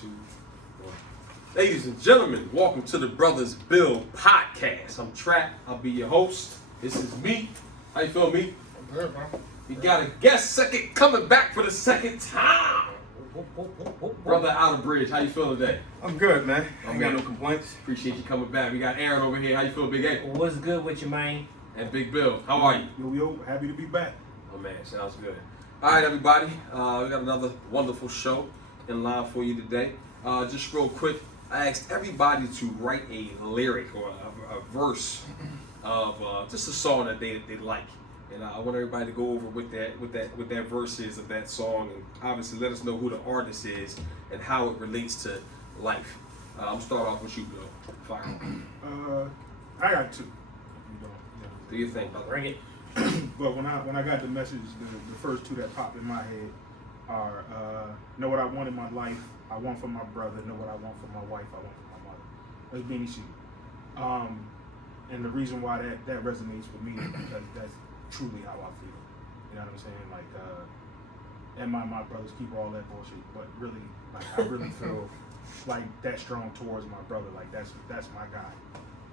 2, 1. Ladies and gentlemen, welcome to the Brothers Build Podcast. I'm Trap. I'll be your host. This is me. How you feel, me? I'm good, bro. We got a guest coming back for the second time. Brother Outerbridge, how you feel today? I'm good, man. I ain't got man. no complaints. Appreciate you coming back. We got Aaron over here. How you feel, Big A? What's good with you, man? And Big Bill. How are you? Yo, happy to be back. Oh man, sounds good. All right, everybody. We got another wonderful show in line for you today. Just real quick, I asked everybody to write a lyric or a verse of just a song that they like, and I want everybody to go over what that verse is of that song, and obviously let us know who the artist is and how it relates to life. I'm start off with you, Bill. Fire. I got two. Do you think, brother? Bring it. But when I got the message, the first two that popped in my head are know what I want in my life, I want for my brother, know what I want for my wife, I want for my mother. That's Beanie Sigel. And the reason why that resonates with me is because that's truly how I feel. You know what I'm saying? Like, and my brothers keep all that bullshit, but really, like, I really feel like that strong towards my brother. Like, that's my guy.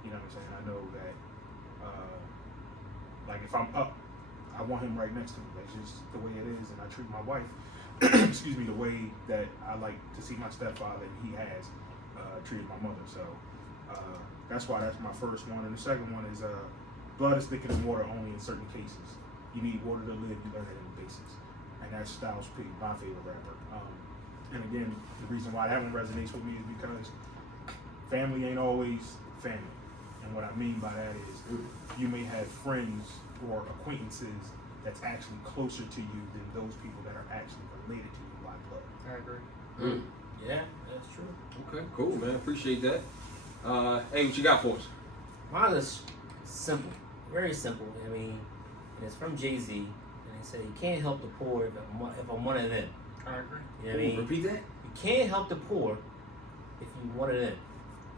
You know what I'm saying? I know that, like, if I'm up, I want him right next to me. That's just the way it is. And I treat my wife, excuse me, the way that I like to see my stepfather and he has treated my mother. So that's why that's my first one. And the second one is blood is thicker than water only in certain cases. You need water to live, you learn it in the basics. And that's Styles P, my favorite rapper. And again, the reason why that one resonates with me is because family ain't always family. And what I mean by that is you may have friends or acquaintances that's actually closer to you than those people that are actually related to you by blood. I agree. Mm. Yeah, that's true. Okay, cool, man. Appreciate that. Hey, what you got for us? Mine is simple, very simple. I mean, and it's from Jay-Z, and they say you can't help the poor if I'm one of them. I agree. You know what I mean? Repeat that. You can't help the poor if you one of them.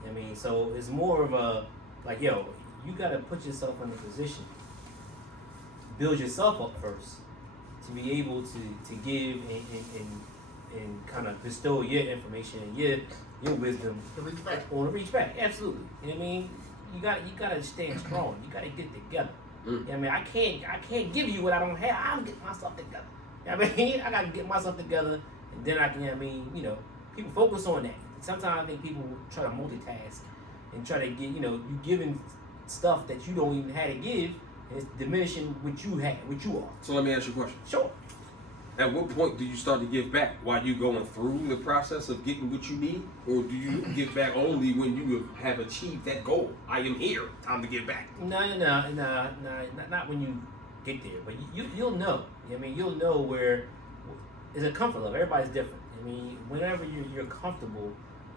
You know what I mean? So it's more of a, like, yo, you gotta put yourself in a position, build yourself up first, to be able to give and kind of bestow your information and your wisdom To reach back. or to reach back. Absolutely. You know what I mean? You gotta stand strong. You gotta get together. Mm. You know what I mean? I can't give you what I don't have. I'll get myself together. You know what I mean? I gotta get myself together, and then I can, you know what I mean, you know, people focus on that. Sometimes I think people try to multitask and try to get, you know, you giving stuff that you don't even have to give, and it's diminishing what you have, what you are. So let me ask you a question. Sure. At what point do you start to give back? While you going through the process of getting what you need? Or do you give back only when you have achieved that goal? I am here. Time to give back. No, not when you get there, but you'll know. You know what I mean, you'll know where it's a comfort level. Everybody's different. I mean, whenever you're comfortable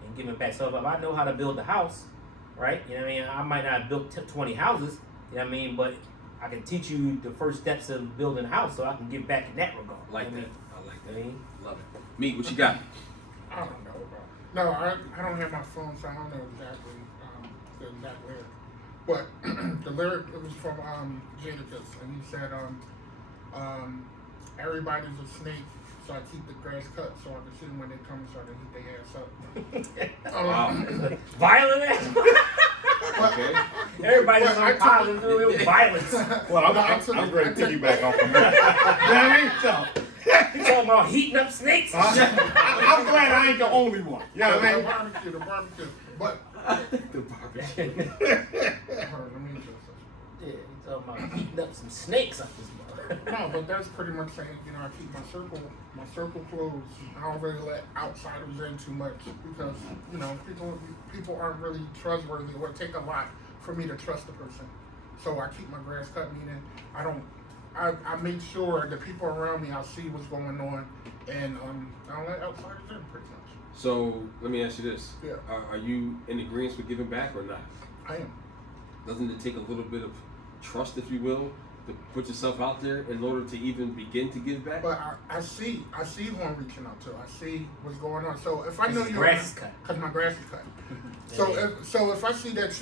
in giving back. So if I know how to build a house, right? You know what I mean? I might not have built 20 houses, you know what I mean? But I can teach you the first steps of building a house so I can give back in that regard. Like you know that. what I like I that. mean? Love it. Meek, what you got? I don't know, bro. No, I don't have my phone, so I don't know exactly the exact lyric. But the lyric, it was from Jadakiss, and he said, everybody's a snake, so I keep the grass cut so I can see them when they come so I can heat their ass up. Wow. Violent. Okay. Everybody's But I so positive with violence. Well, I'm ready to piggyback off from that. You know what I mean? So, You talking about heating up snakes? I'm glad I ain't the only one. You know what I The mean? barbecue. But, The barbecue. hold on, let me just. Yeah, you talking about heating up some snakes up this mother. No, but that's pretty much saying, you know, I keep my circle closed. I don't really let outsiders in too much because, you know, people aren't really trustworthy. It would take a lot for me to trust a person. So I keep my grass cut, meaning I make sure the people around me, I see what's going on, and I don't let outsiders in pretty much. So let me ask you this. Yeah. Are you in agreement with giving back or not? I am. Doesn't it take a little bit of trust, if you will, to put yourself out there in order to even begin to give back? But I see who I'm reaching out to. I see what's going on. So if I know His you're grass is cut. because my grass is cut. So if I see that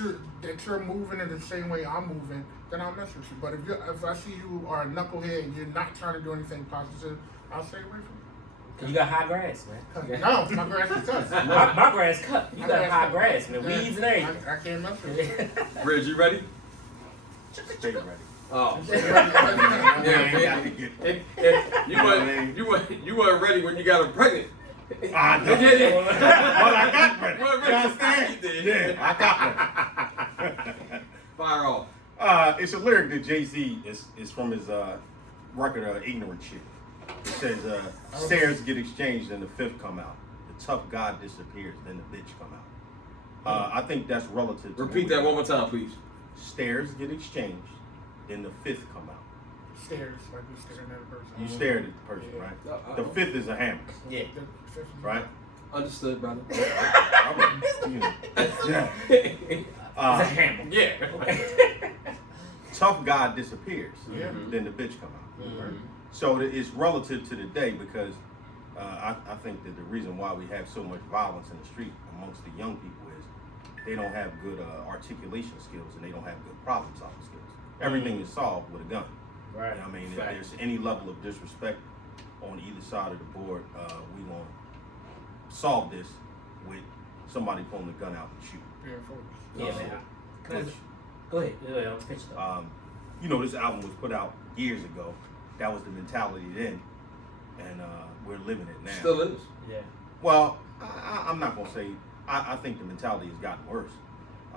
you're moving in the same way I'm moving, then I'll mess with you. But if I see you are a knucklehead and you're not trying to do anything positive, I'll stay away from you. Cause you got high grass, man. No, my grass is cut. My grass cut. You My got grass high cut. grass, man. Yeah. Weeds and everything. I can't mess with it. Reg, you ready? Stay ready. Oh. Yeah, You weren't ready when you got her pregnant. I know. Yeah. But I got ready. You weren't You ready. understand? You did. Yeah, I got ready. Fire off. It's a lyric that Jay-Z is from his record Ignorant Shit. It says, stairs get exchanged and the fifth come out. The tough God disappears, then the bitch come out. I think that's relative to Repeat that one more time, please. Stairs get exchanged, then the fifth come out. Stairs, like you staring at a person. You stared at the person, Yeah. right? The fifth is a hammer, Yeah. The fifth is- right? Understood, brother. I'm, you know, yeah. It's a hammer. Yeah. Tough God disappears, Yeah. then the bitch come out. Mhm. So it's relative to the day because I think that the reason why we have so much violence in the street amongst the young people is they don't have good articulation skills and they don't have good problem solving skills. Everything is solved with a gun. Right. You know what I mean, if Fact. there's any level of disrespect on either side of the board, we want to solve this with somebody pulling the gun out and shoot. Yeah, folks. Yeah, man. Which, Go ahead. Go ahead. I'll finish it up. you know, this album was put out years ago. That was the mentality then, and we're living it now. Still is. Yeah. Well, I'm not gonna say. I think the mentality has gotten worse.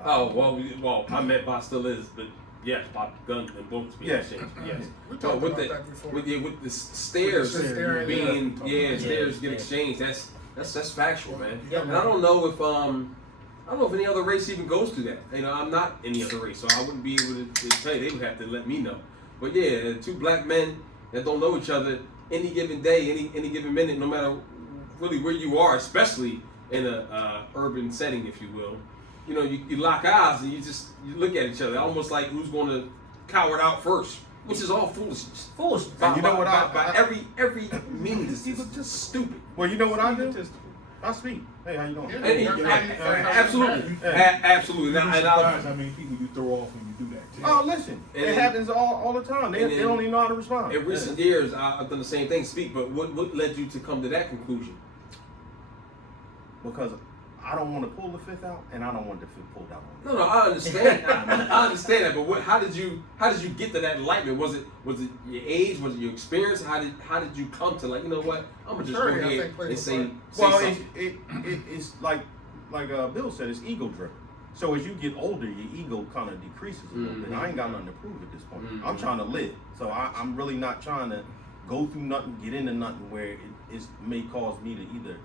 Oh well, I meant by still is, but yes, by guns and bullets being Yes. exchanged. Yes. We So talked with about the that before. with the stairs With the stairs, being yeah. stairs Yeah. get exchanged. That's factual, man. Yeah, And I don't know if any other race even goes through that. You know, I'm not any other race, so I wouldn't be able to tell you. They would have to let me know. But yeah, two black men that don't know each other any given day, any given minute, no matter really where you are, especially in a urban setting, if you will. You know, you lock eyes and you look at each other, almost like who's going to cower out first, which is all foolishness. Foolish. And you know what by every means, it's just stupid. Well, you know what I do? I speak. Hey, how you doing? Yeah. Absolutely, absolutely. You'd And be I, surprised how many people you throw off when you do that. Too. Oh, listen, And it then- happens all the time. They and then- don't even know how to respond. in recent years, I've done the same thing. Speak, but what led you to come to that conclusion? Because I don't want to pull the fifth out, and I don't want the fifth pulled out on me. No, I understand. I understand that, but how did you get to that enlightenment? Was it your age? Was it your experience? How did you come to, like, you know what? I'm gonna just Maturity, go I ahead think, plays and a say part. Well, something. it's like Bill said, it's ego driven. So as you get older, your ego kind of decreases a little bit. I ain't got nothing to prove at this point. I'm trying to live, so I'm really not trying to go through nothing, get into nothing where it may cause me to either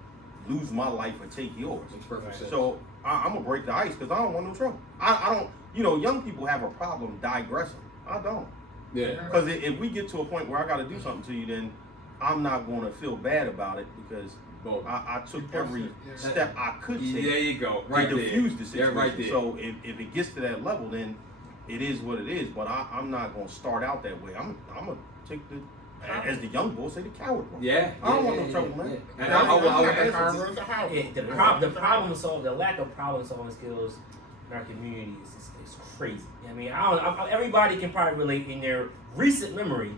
lose my life or take yours. Makes perfect sense. So I'm gonna break the ice because I don't want no trouble. I don't. You know, young people have a problem digressing. I don't. Yeah. Because if we get to a point where I got to do something to you, then I'm not going to feel bad about it because Boom. I took You every busted, yeah. step I could take There you go. Right to there. diffuse the Yeah, situation. right there. So if it gets to that level, then it is what it is. But I'm not going to start out that way. I'm going to take the, as the young boys say, the coward one. Yeah. I don't want yeah, no trouble, man. And Yeah, I would that's answer how to- it runs the house. Yeah, the problem solving, the lack of problem solving skills in our community is crazy. I mean, everybody can probably relate in their recent memory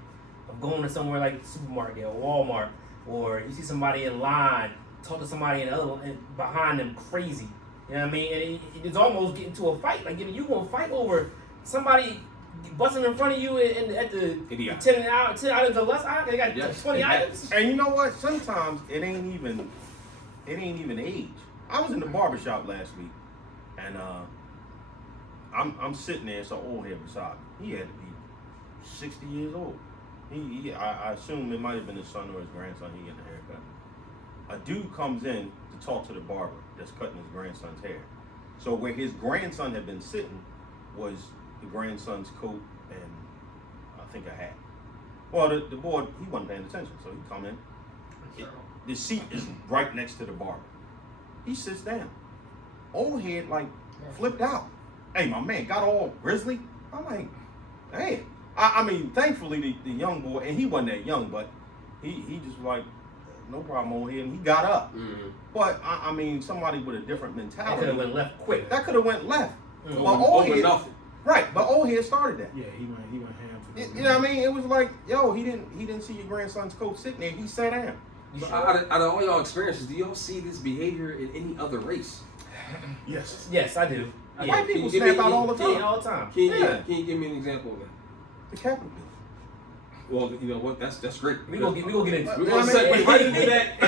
of going to somewhere like the supermarket or Walmart, or you see somebody in line, talk to somebody behind them crazy. You know what I mean? And it's almost getting to a fight. Like, you gonna fight over somebody busting in front of you at the Idiot. 10 items or less. They got Yes. 20 items. And you know what? Sometimes it ain't even age. I was in the barbershop last week, and I'm sitting there. It's an old head beside me. He had to be 60 years old. I assume it might have been his son or his grandson. He getting a haircut. A dude comes in to talk to the barber that's cutting his grandson's hair. So where his grandson had been sitting was the grandson's coat and I think a hat. Well, the boy, he wasn't paying attention, so he come in. The seat is right next to the barber. He sits down. Old head like flipped out. Hey, my man got all grizzly. I'm like, hey. I mean, thankfully the young boy, and he wasn't that young, but he just like, no problem, old head, and he got up. Mhm. But I mean, somebody with a different That mentality. could have went left quick. That could have went left. Mm. Well, old Over head, nothing. right? But old head started that. Yeah, he went ham for You know what I mean? It was like, yo, he didn't see your grandson's coat sitting there. He sat down. You But sure? out of all y'all experiences, do y'all see this behavior in any other race? Yes. Yes, I do. Yeah. White people Can you give snap me- out all the Yeah, time. all the time. Can you, Yeah. can you give me an example of that? The Capitol. Well, you know what? That's great. We gonna get into We're it. gonna segue right into that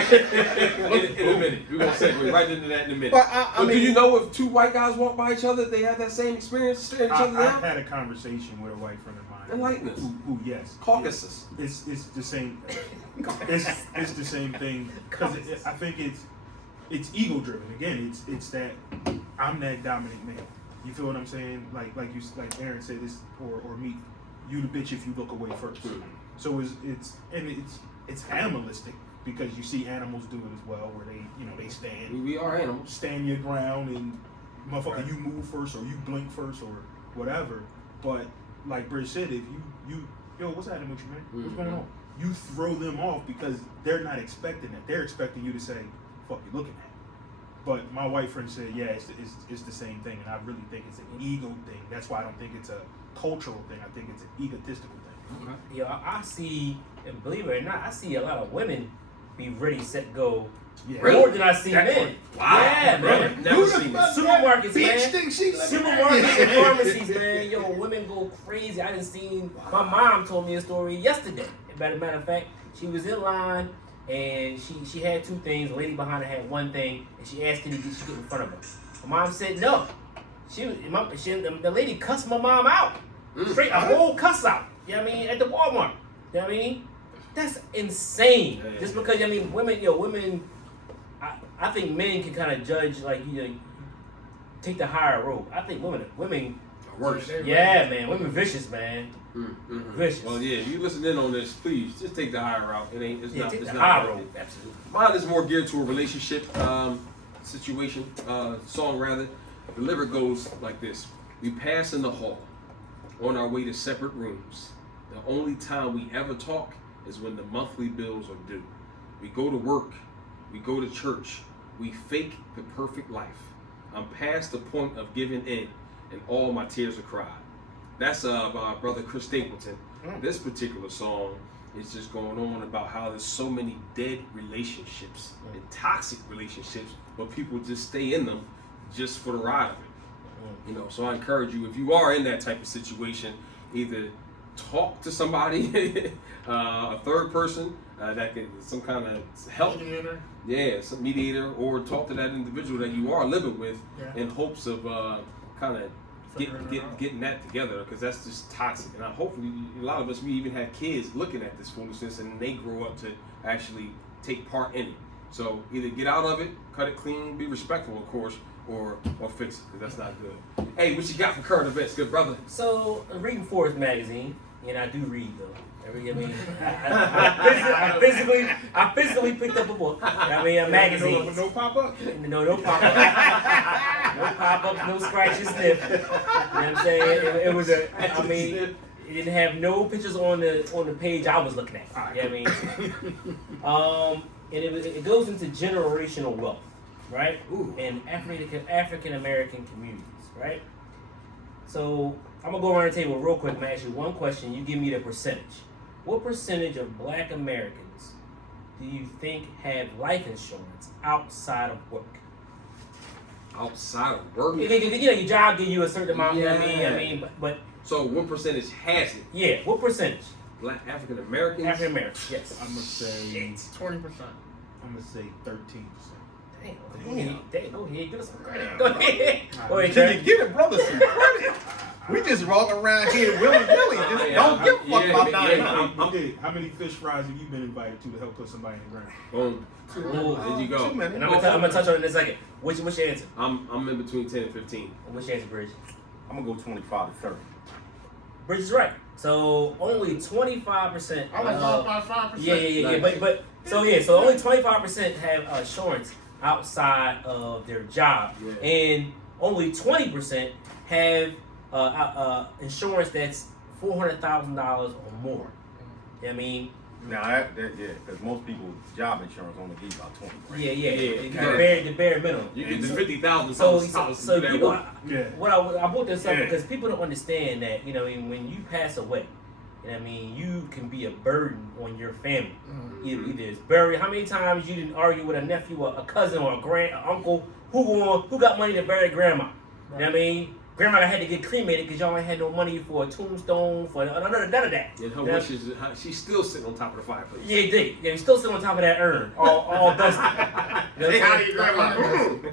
in a minute. We're gonna segue right into that in a minute. But I But mean, do you know if two white guys walk by each other, they have that same experience staring each other I've down? had a conversation with a white friend of mine. Enlighten us. Who yes. Caucasus. It's the same. It's the same thing because I think it's ego driven. Again, it's that I'm that dominant male. You feel what I'm saying? Like Aaron said, this or me. You the bitch if you look away first. So it's animalistic because you see animals do it as well, where they stand We are animals. stand your ground and motherfucker you move first or you blink first or whatever. But like Britt said, if you yo, what's happening with you, man? What's going on? You throw them off because they're not expecting that. They're expecting you to say, fuck you looking at. But my white friend said, yeah, it's the same thing, and I really think it's an ego thing. That's why I don't think it's a cultural thing. I think it's an egotistical thing. Okay. Yeah, I see, and believe it or not, I see a lot of women be ready, set, go Yeah. more than I see That men. quick? Wow. Yeah, Really? man. Never seen it. Supermarkets, man. Think she Supermarkets and pharmacies, man. Yo, women go crazy. I done seen. My mom told me a story yesterday. Matter of fact, she was in line and she had two things. The lady behind her had one thing, and she asked her to get in front of her. My mom said no. The lady cussed my mom out. Straight a whole cuss out. You know what I mean? At the Walmart. You know what I mean? That's insane. Yeah. Just because women. I think men can kind of judge take the higher road. I think women. Worse. Yeah, man. Women vicious, man. Vicious. Well, yeah. If you listen in on this, please just take the higher route. It ain't. It's Yeah, not. take It's the not high worth road. it. Absolutely. Mine is more geared to a relationship situation, song rather. The lyric goes like this: We pass in the hall, on our way to separate rooms. The only time we ever talk is when the monthly bills are due. We go to work, we go to church, we fake the perfect life. I'm past the point of giving in, and all my tears are cried. That's by our brother Chris Stapleton. This particular song is just going on about how there's so many dead relationships and toxic relationships, but people just stay in them just for the ride of it. You know, so I encourage you, if you are in that type of situation, either talk to somebody, a third person that can some kind of help, Mediator. yeah, some mediator, or talk to that individual that you are living with Yeah. in hopes of kind of Figuring it out. getting that together, because that's just toxic. And hopefully a lot of us, we even have kids looking at this foolishness and they grow up to actually take part in it. So either get out of it, cut it clean, be respectful, of course, or fix it, because that's not good. Hey, what you got for current events, good brother? So I'm reading Forbes magazine, and I do read though. I physically picked up a book. A magazine. No pop up. No pop-up. No pop-ups, no scratch and sniff. You know what I'm saying? It was it didn't have no pictures on the page I was looking at. You know what I mean? And it goes into generational wealth, right? In African American communities, right? So I'm gonna go around the table real quick and ask you one question. You give me the percentage. What percentage of Black Americans do you think have life insurance outside of work? Outside of work? You know, your job give you a certain amount. You know what I mean, but So what percentage has it? yeah, what percentage? Black African Americans? African Americans, yes. I'm gonna say 20%. I'm gonna say 13%. Damn, go ahead, give us some credit. Go ahead. Go ahead, Can Trey. you give it, brother, some credit? We just rolling around here willy-nilly. Just don't give a fuck about that. How many fish fries have you been invited to help put somebody in the ground? Boom. There you go. Too many. And I'm gonna touch on it in a second. What's your answer? I'm in between 10 and 15. What's your answer, Bridge? I'm gonna go 25 to 30. Bridge is right. So only 25%. I was off by 5%. Yeah. Nice. But so only 25% have insurance outside of their job, Yeah. and only 20% have insurance that's $400,000 or more. You know what I mean? Now that yeah, because most people job insurance only give you about 20 grand. Yeah. The bare minimum. You get the 50,000 So to do that people, work. Yeah. what I brought this up Yeah. because people don't understand that when you pass away, I mean, you can be a burden on your family. Mm. Either it's buried. How many times you didn't argue with a nephew or a cousin or an uncle who got money to bury grandma? You know what I mean? Grandma had to get cremated because y'all ain't had no money for a tombstone, for none of that. And her Now- wishes, she's still sitting on top of the fireplace. Yeah, you did. Yeah, you still sitting on top of that urn, all dusty. You know Say what I'm hi saying? to your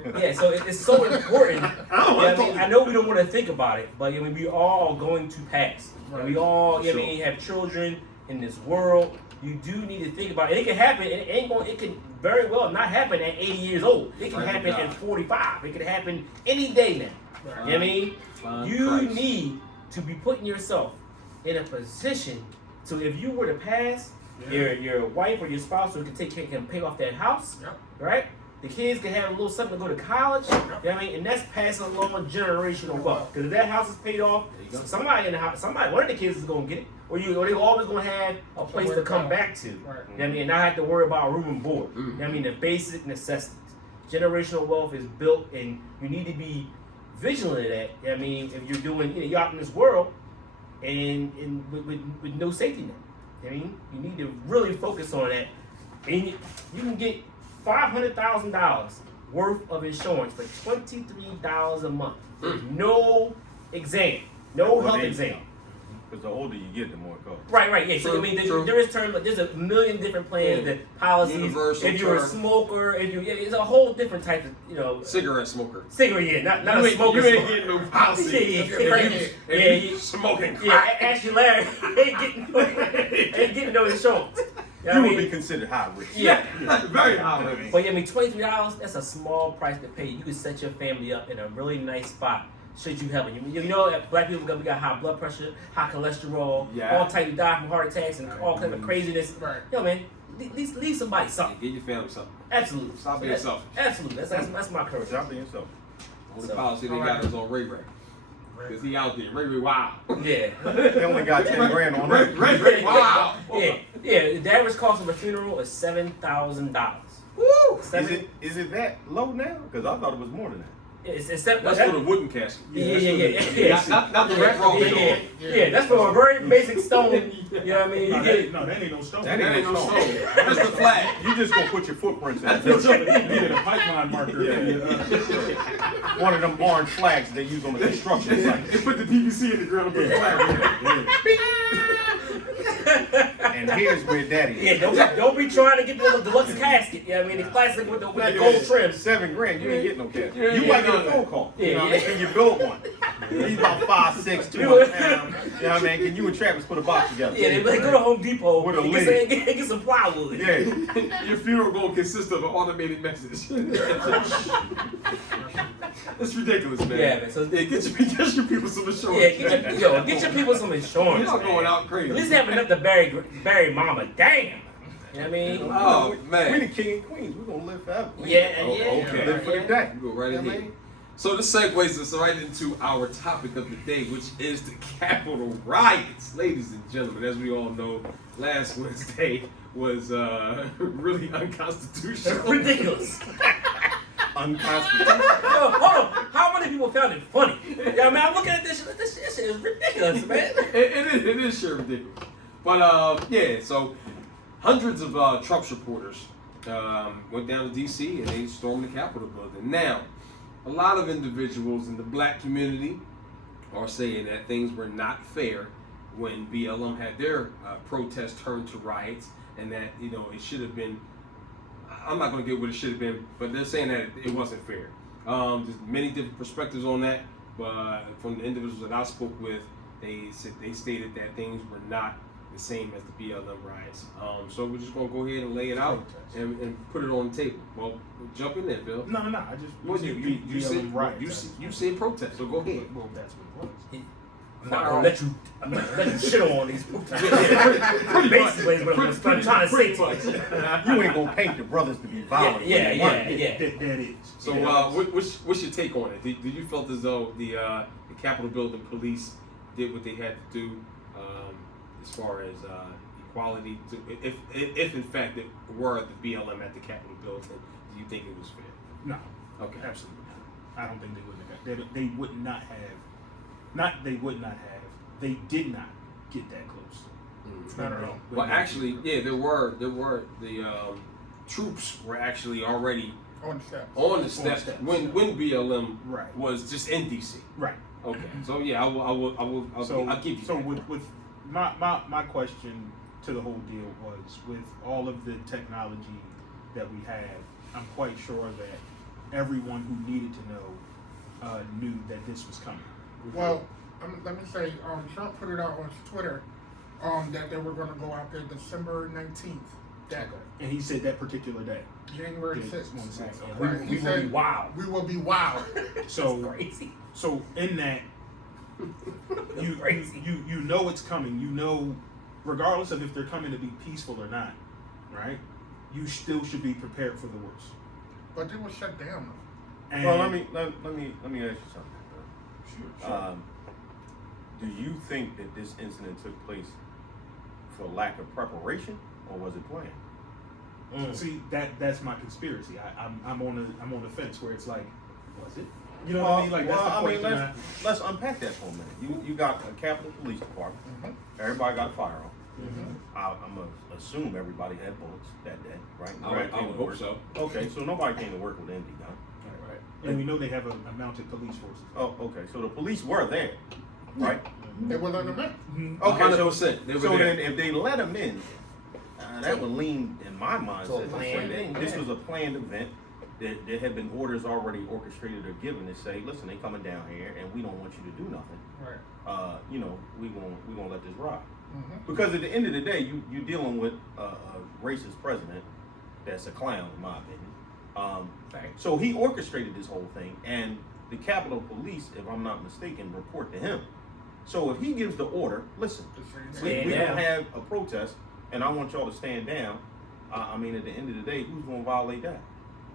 grandma. Yeah, so it's so important. Oh, Yeah, I mean, I know we don't want to think about it, but I mean, we all going to pass. And we all, I mean, have children in this world. You do need to think about it. It can happen. It ain't going. It can very well not happen at 80 years old. It can Right, happen God. at 45. It can happen any day now. You know what I mean? Fine You Christ. need to be putting yourself in a position so if you were to pass, your wife or your spouse can can pay off that house, Yep. right? The kids can have a little something to go to college. You know what I mean? And that's passing along generational wealth. Because if that house is paid off, There you go. somebody in the house, one of the kids is gonna get it, or they always gonna have a place to come back to. Right. You know what I mean? And not have to worry about room and board. You know what I mean? The basic necessities. Generational wealth is built, and you need to be vigilant of that. You know what I mean? If you're doing, you're out in this world, and with no safety net. You know what I mean? You need to really focus on that. And you can get $500,000 worth of insurance for $23 a month. With no exam, no health exam. Because the older you get, the more it costs. Right, yeah. So True, I mean, true. there's a million different plans, Yeah. that policies. Universal if you're a term. smoker, it's a whole different type of Cigarette smoker. cigarette, yeah, not You a ain't, smoker. you ain't smoker. getting no policy. Yeah, If yeah, you- yeah. if you Yeah, smoking Yeah, crack. Ashley Larry ain't getting no insurance. You know You what I would mean? be considered high risk. Yeah. Very high. But yeah, I mean, $23, that's a small price to pay. You can set your family up in a really nice spot. Should you have it? You know, black people we got high blood pressure, high cholesterol, Yeah. all types of die from heart attacks and all kinds of craziness. Right. Yo, man, leave somebody something. Get your family something. Absolutely. Stop being selfish. Absolutely. That's my courage. Stop being selfish. Only So, policy they got is on Ray Ray. Because he out there. Ray Ray wild. Yeah. They only got 10 grand on Ray that. Ray, Ray wild. Yeah. The average cost of a funeral is $7,000. Woo! Is it that low now? Because I thought it was more than that. It's That's for the wooden casket. Yeah. Not the red roll. Yeah, that's for a very basic stone. You know what I mean? No, You that, get, no, that ain't no stone. That That ain't no stone. stone. That's the flag. You just gonna put your footprints in That's it. what he did, a pipeline marker. One of them orange flags they use on the construction site. They put the PVC in the ground and put the flag. And here's where daddy is. yeah, don't be trying to get the deluxe casket. You know what I mean? The classic with the gold trims. 7 grand, you ain't getting no cash. Yeah, You might get a yeah. phone call. Yeah, You know what I yeah. mean? Can you build one? He's about 5'6", 200 pounds. You know what I mean? Can you and Travis put a box together? Yeah, they like go to Home Depot With a and lid. get some plywood. Yeah. Your funeral gonna consist of an automated message. It's ridiculous, man. Yeah, man, so- yeah, get your people some insurance. Yeah, get your people some insurance. Y'all going man. out crazy. At least have enough to bury mama. Damn. You know what I mean? Oh, We man. the king and queens. We're gonna live forever. Yeah, Oh, yeah. okay. Live for the day. You go right You know what I ahead. mean? So this segues us right into our topic of the day, which is the Capitol riots. Ladies and gentlemen, as we all know, last Wednesday was really unconstitutional. Ridiculous. Unconstitutional. Yo, hold on. How many people found it funny? Yeah, man, I'm looking at this shit. This shit is ridiculous, man. It is sure ridiculous. But yeah, so hundreds of Trump supporters went down to D.C. and they stormed the Capitol building. Now, a lot of individuals in the black community are saying that things were not fair when BLM had their protest turned to riots, and that it should have been. I'm not going to get what it should have been, but they're saying that it wasn't fair. There's many different perspectives on that, but from the individuals that I spoke with, they stated that things were not the same as the BLM riots. So we're just going to go ahead and lay it out and put it on the table. Well, jump in there, Bill. No, I just Well, you said riots. you said protest, so go ahead. Well, that's what it was. I'm not gonna let you shit on these. Pretty Basically, is what I'm trying to say to you. You ain't gonna paint the brothers to be violent. Yeah, when they yeah, want it. yeah. That is. So, what's your take on it? Did you felt as though the Capitol building police did what they had to do as far as equality? If in fact it were the BLM at the Capitol building, do you think it was fair? No, Okay. absolutely not. I don't think they would have. They would not have. Not they would not have. They did not get that close. Not at all. Well, actually, yeah, there were the troops were actually already On the steps. on the steps steps, when BLM Right. was just in DC. Right. Okay, so yeah, I'll give you So that. with my question to the whole deal was, with all of the technology that we have, I'm quite sure that everyone who needed to know knew that this was coming. Well, let me say, Trump put it out on Twitter that they were going to go out there December 19th. That And he said that particular day. January Yeah, 6th. on the 6th. Right. We He will said, be wild. We will be wild. So Crazy. so in that, you Crazy. you know it's coming. You know, regardless of if they're coming to be peaceful or not, right? You still should be prepared for the worst. But they were shut down. And Well, let me ask you something. Sure. Do you think that this incident took place for lack of preparation, or was it planned? See, that's my conspiracy. I'm on the fence where it's like, was it? You know what I mean? Like, that's the question. let's unpack that for a minute. You got a Capitol Police Department. Mm-hmm. Everybody got a firearm. Mm-hmm. I'm gonna assume everybody had bullets that day, right? I Nobody would came to hope work. so. Okay, so nobody came to work with an empty gun. Right. And we know they have a mounted police force. Oh, okay. So the police were there, right? They were letting them in. Okay, so 100%. They were so there. then if they let them in, that would lean in my mind. So says planned, that this yeah. was a planned event. That there had been orders already orchestrated or given to say, listen, they coming down here, and we don't want you to do nothing. Right. We gonna let this ride. Mm-hmm. Because at the end of the day, you're dealing with a racist president that's a clown, in my opinion. Right. So he orchestrated this whole thing, and the Capitol Police, if I'm not mistaken, report to him. So if he gives the order, listen, we Stand don't down. have a protest, and I want y'all to stand down. I mean, at the end of the day, who's going to violate that?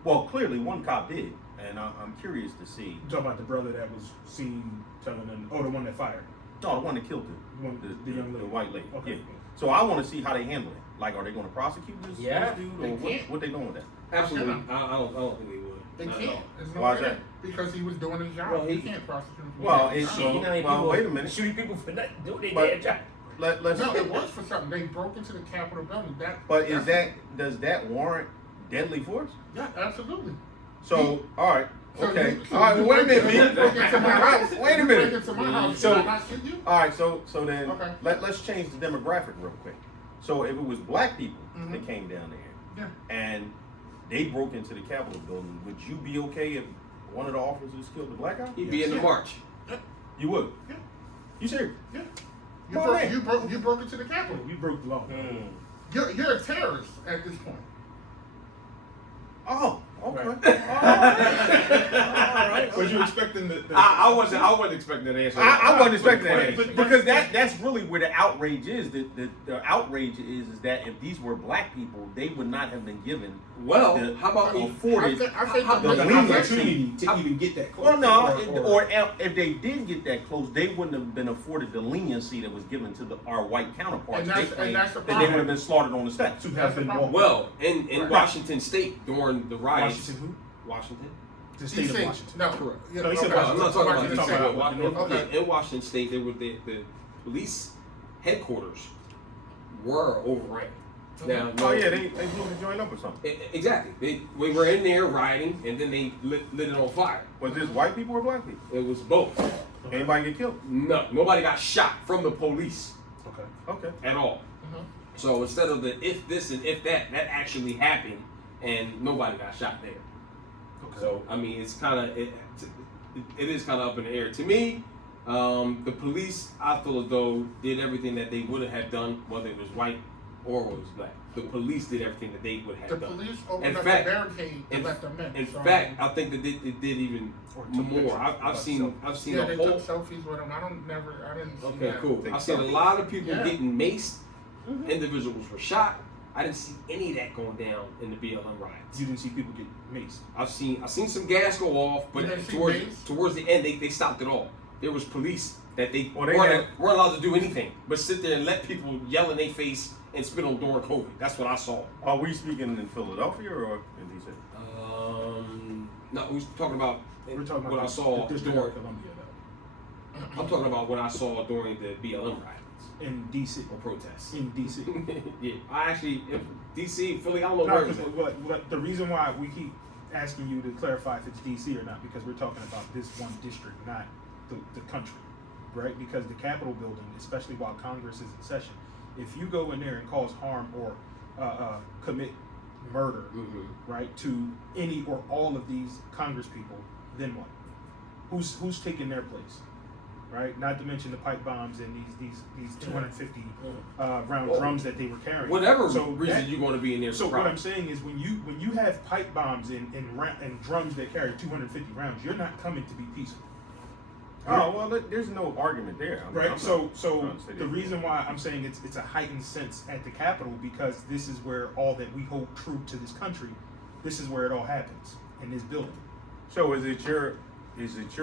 Well, clearly one cop did, and I'm curious to see. You talking about the brother that was seen telling them, the one that fired. No, the one that killed The young the lady. white lady. Okay. Yeah. So I want to see how they handle it. Like, are they going to prosecute this Yeah. dude, They or can't. what they doing with that? Absolutely, I don't think they would. They Not at can't. all. There's no Why is way. that? Because he was doing his job. Well, You he- can't prosecute him. for Well, doing his it's- job. You know how many Well, people wait a minute. shooting people for not doing their But- damn job. Let's. No, it was for something. They broke into the Capitol building. But does that warrant deadly force? Yeah, absolutely. So, all right, So okay, you- so all right. you Well, wait a break- minute. you break into my house. Wait a You minute. break into my house. So- Can I not shoot you? All right, so then Okay. let's change the demographic real quick. So if it was black people Mhm. that came down there Yeah. and they broke into the Capitol building, would you be okay if one of the officers killed the black guy? He'd be in the Yeah. march. You would? Yeah. You serious? Yeah. Come on, man. You broke into the Capitol. You broke the law. You're a terrorist at this point. Oh, okay. Right. All right. Was you expecting the I wasn't expecting that answer. I wasn't expecting that But- because that's really where the outrage is. The outrage is that if these were black people, they would not have been given Well, the how about afforded. I think how- the the leniency. opportunity to even get that close? Well, no, or if they did get that close, they wouldn't have been afforded the leniency that was given to our white counterparts. And They that's- claim and that's the that they would have problem. been slaughtered on the steps. to That's have the been problem. walked. Well, in Right. Washington State during the riots. Washington who? Washington. The state of DC. Washington. No, Correct. yeah, No, he said okay. Well, I'm not talking about You're DC, talking but about Okay. in Washington State, there were the police headquarters were overran. Now, Oh yeah, they blew the joint up or something. Exactly. We were in there rioting, and then they lit it on fire. Was this white people or black people? It was both. Anybody get killed? No, nobody got shot from the police Okay. Okay. at all. Mhm. So instead of the if this and if that, that actually happened, and nobody got shot there. Okay. So I mean, it's kind of it is kind of up in the air to me. The police, I feel as though, did everything that they would have done, whether it was white or it was black. The police did everything that they would have The done. police opened In up fact- the barricade to in- let them in. In So, fact, I think that it did even Or took pictures more. of I've seen themselves. I've seen yeah, a they whole. took selfies with them. I didn't see Okay, that. cool. Take I've seen a selfies. lot of people Yeah. getting maced. Individuals were shot. I didn't see any of that going down in the BLM riots. You didn't see people get maced. I've seen some gas go off, but You didn't see towards mace? towards the end they stopped it all. There was police that they, Well, they weren't had- allowed to do anything but sit there and let people yell in their face and spit on during COVID. That's what I saw. Are we speaking in Philadelphia or in DC? No, we was talking about We're talking about what I saw the District during. of Columbia, though. I'm talking about what I saw during the BLM riot. in DC. or protests. In DC. Yeah, I actually, DC, Philly, I don't know No, where. 'cause what the reason why we keep asking you to clarify if it's DC or not, because we're talking about this one district, not the country, right? Because the Capitol building, especially while Congress is in session, if you go in there and cause harm or commit murder, Mhm. right, to any or all of these Congress people, then what? Who's taking their place? Right, not to mention the pipe bombs and these 250 round Well, drums that they were carrying. Whatever So reason that- you want to be in there. So what surprised. I'm saying is, when you have pipe bombs and drums that carry 250 rounds, you're not coming to be peaceful. Oh well, there's no argument there. I'm Right. not So trying to say the that. reason why I'm saying it's a heightened sense at the Capitol, because this is where all that we hold true to this country, this is where it all happens, in this building. So is it your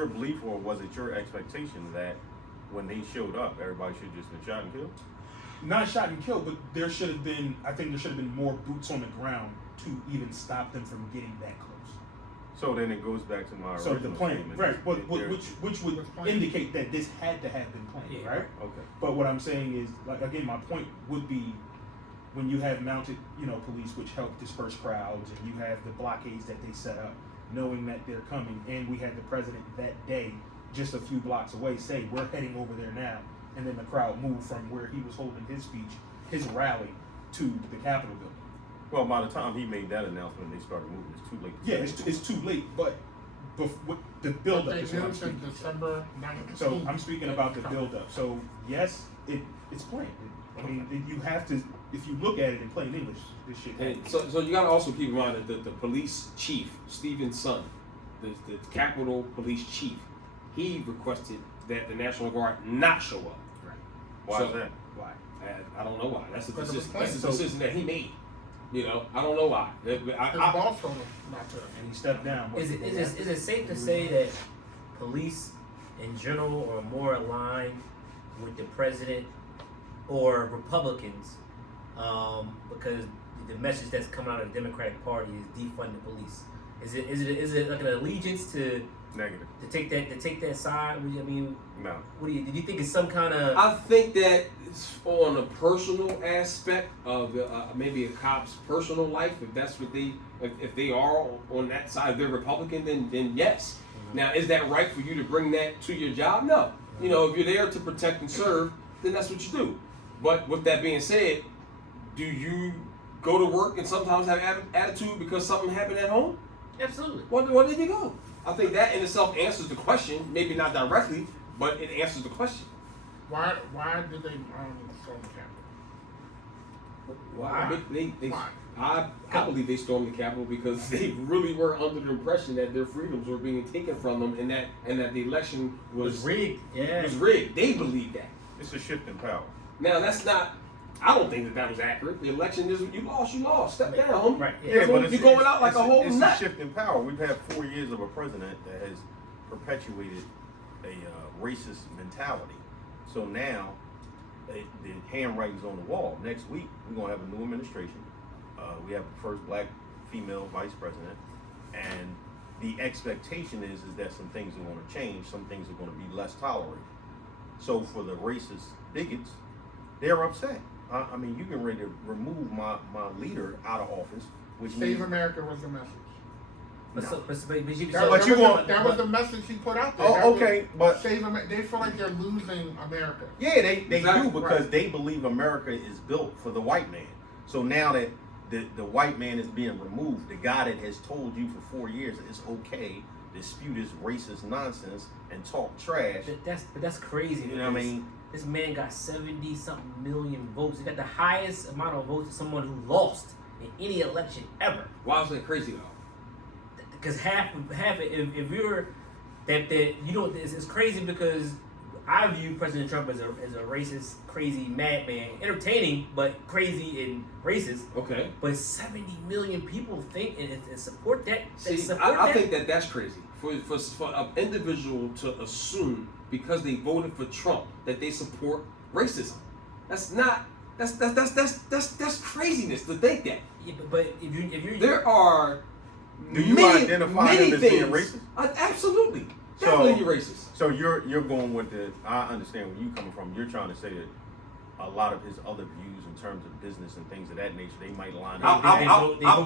belief, or was it your expectation that when they showed up, everybody should have just been shot and killed? Not shot and killed, but there should have been. I think there should have been more boots on the ground to even stop them from getting that close. So then it goes back to my So original the plan, statement. right? is Which would Was planned. indicate that this had to have been planned, Yeah. right? Okay. But what I'm saying is, like, again, my point would be, when you have mounted, police which help disperse crowds, and you have the blockades that they set up, knowing that they're coming, and we had the president that day, just a few blocks away, say we're heading over there now, and then the crowd moved from where he was holding his speech, his rally, to the Capitol building. Well, by the time he made that announcement, they started moving. It's too late. Yeah, it's too late, but the But build-up they is what I'm knew speaking. since December 19th. So I'm speaking about the build-up. So yes, it's planned. I mean, you have to. If you look at it in plain English, this shit. And happens. so you got to also keep in mind that the police chief, Stephen Son, the Capitol Police chief, he requested that the National Guard not show up. Right. Why So- is that? Why? And I don't know why. That's a Because it was decision. That's a planned. decision that he made. I don't know why. His boss told him not to. And he stepped down. Is it safe to say that police in general are more aligned with the president or Republicans, because the message that's coming out of the Democratic Party is defund the police? Is it like an allegiance to Negative. take that side? I mean, No. did you think it's some kind of? I think that it's on a personal aspect of maybe a cop's personal life, if that's what if they are on that side, if they're Republican, then yes. Now, is that right for you to bring that to your job? No. If you're there to protect and serve, then that's what you do. But with that being said, do you go to work and sometimes have attitude because something happened at home? Absolutely. Where did you go? I think that in itself answers the question. Maybe not directly, but it answers the question. Why did they storm the Capitol? Why? They Why? I believe they stormed the Capitol because they really were under the impression that their freedoms were being taken from them, and that the election was rigged. Yeah. was rigged. They believed that. It's a shift in power. Now that's not. I don't think that was accurate. The election is you lost. Step down. Right. Yeah, but it's, you're going out like a whole it's nut. a shift in power. We've had 4 years of a president that has perpetuated a racist mentality. So now, the handwriting's on the wall. Next week, we're gonna have a new administration. We have the first black female vice president, and the expectation is that some things are going to change. Some things are going to be less tolerated. So for the racist bigots, they're upset. I mean, you can ready to remove my leader out of office, which Save means America was the message. But you want- that was the message he put out there. Oh, That was okay, but Save America. They feel like they're losing America. yeah, they Exactly, do because right. they believe America is built for the white man. So now that the white man is being removed, the guy that has told you for 4 years it's okay to spew this racist nonsense and talk trash. That's crazy. You know what I because mean? This man got 70-something million votes. He got the highest amount of votes of someone who lost in any election ever. Why is that crazy though? Because half if you're that you know it's crazy because I view President Trump as a racist, crazy madman, entertaining but crazy and racist. Okay. But 70 million people think and support that. See, I think that's crazy for an individual to assume because they voted for Trump that they support racism. That's craziness to think that. Yeah, but if you're There are Do you many, identify many him as being things. racist? Absolutely. So- Definitely racist. So you're going with the. I understand where you coming from. You're trying to say that a lot of his other views in terms of business and things of that nature, they might line I'll, up. I'll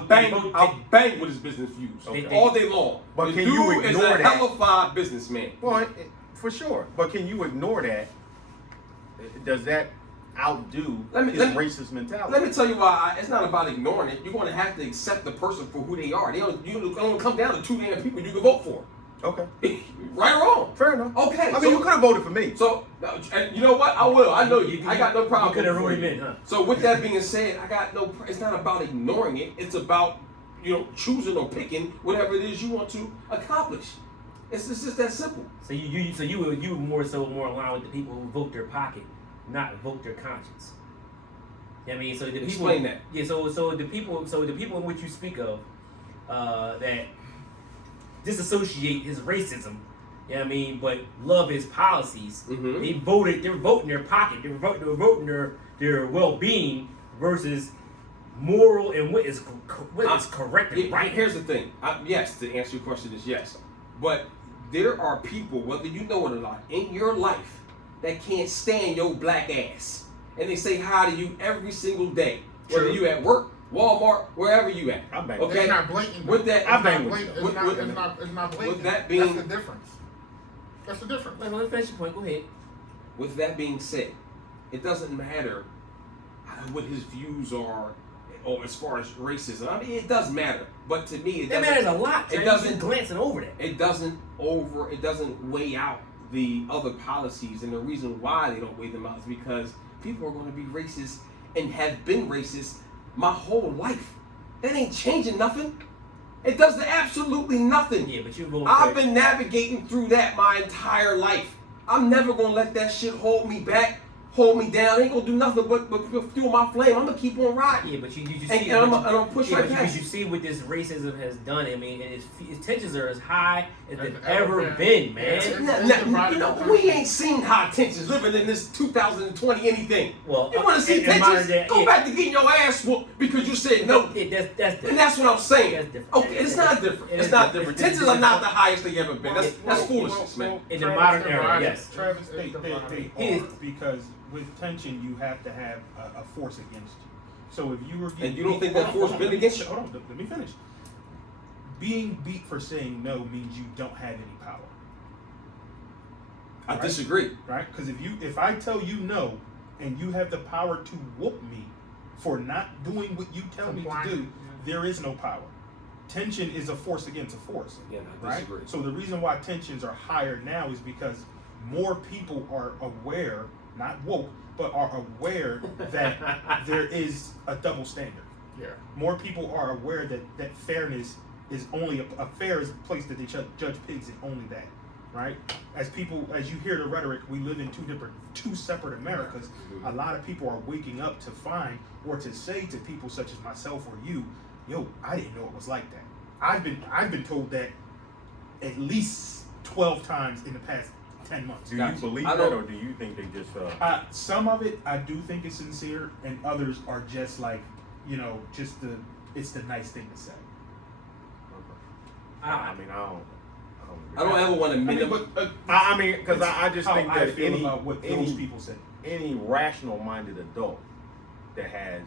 bang with his business views Okay. all day long. But the can dude you is ignore a that? hellified businessman. Well, for sure. But can you ignore that? Does that outdo Let me- his let me- racist mentality? Let me tell you why. It's not about ignoring it. You're going to have to accept the person for who they are. You only come down to two damn people you can vote for. Okay. Right or wrong? Fair enough. Okay. I mean, you could have voted for me. So, and you know what? I will. I know you. I got no problem. You could have with ruled him it. in, huh? So with that being said, I got no. It's not about ignoring it. It's about choosing or picking whatever it is you want to accomplish. It's just that simple. So you were more aligned with the people who vote their pocket, not vote their conscience. You know what I mean, so the people. Explain that. Yeah, so the people in which you speak of, that disassociate his racism. You know what I mean, but love his policies. Mhm. They're voting their pocket. They're voting their well-being versus moral and what is correct and right. Here's the thing. Yes, to answer your question is yes, but there are people, whether you know it or not, in your life that can't stand your black ass, and they say hi to you every single day, whether True. you at work, Walmart, wherever you at. I bang. Okay. It's not blatant. With that, I It's bang not with you. blatant. With- It's not blatant. with that being- That's the difference. That's the difference. Let me finish your point. Go ahead. With that being said, it doesn't matter what his views are, or as far as racism. I mean, it does matter, but to me, it That doesn't. matters a lot. It It doesn't- doesn't glancing over that. It doesn't weigh out the other policies, and the reason why they don't weigh them out is because people are going to be racist and have been racist my whole life. That ain't changing nothing. It does absolutely nothing. Yeah, but you vote. I've been navigating through that my entire life. I'm never gonna let that shit hold me back, hold me down. It ain't gonna do nothing but fuel my flame. I'm gonna keep on riding. Yeah, but you And see, I'm but gonna push yeah, right but past you it. see what this racism has done. I mean, its tensions are as high as they've As ever ever been, been. man. Yeah. We ain't seen high tensions living in this 2020 anything. Well, You want to see in modern tensions? day, Go yeah. back to getting your ass whooped because you said no. Yeah, that's different. And that's what I'm saying. That's different. Okay, it's not different. It's not different. Tensions are not the highest they ever been. That's foolishness, man. In the modern era, divided. yes. Travis They is divided. are, because with tension you have to have a force against you. So if you were getting And you don't think that hold on, force hold on, been let me- against you? Hold on, let me finish. Being beat for saying no means you don't have any power, I Right. disagree. right? Because if I tell you no and you have the power to whoop me for not doing what you tell me to do, Complying, there is no power. Tension is a force against a force. Again, I Right? disagree. So the reason why tensions are higher now is because more people are aware, not woke, but are aware that there is a double standard. Yeah. More people are aware that fairness is only a fair is a place that they judge pigs and only that, right? As you hear the rhetoric, we live in two separate Americas. Mhm. A lot of people are waking up to find or to say to people such as myself or you, yo, I didn't know it was like that. I've been told that at least 12 times in the past 10 months. Do Gotcha. you believe I that, don't- or do you think they just? Some of it I do think is sincere, and others are just like, it's the nice thing to say. I mean, I don't. I don't ever want to admit it. I mean, because I just how think I that feel about what those any people say. any rational-minded adult that has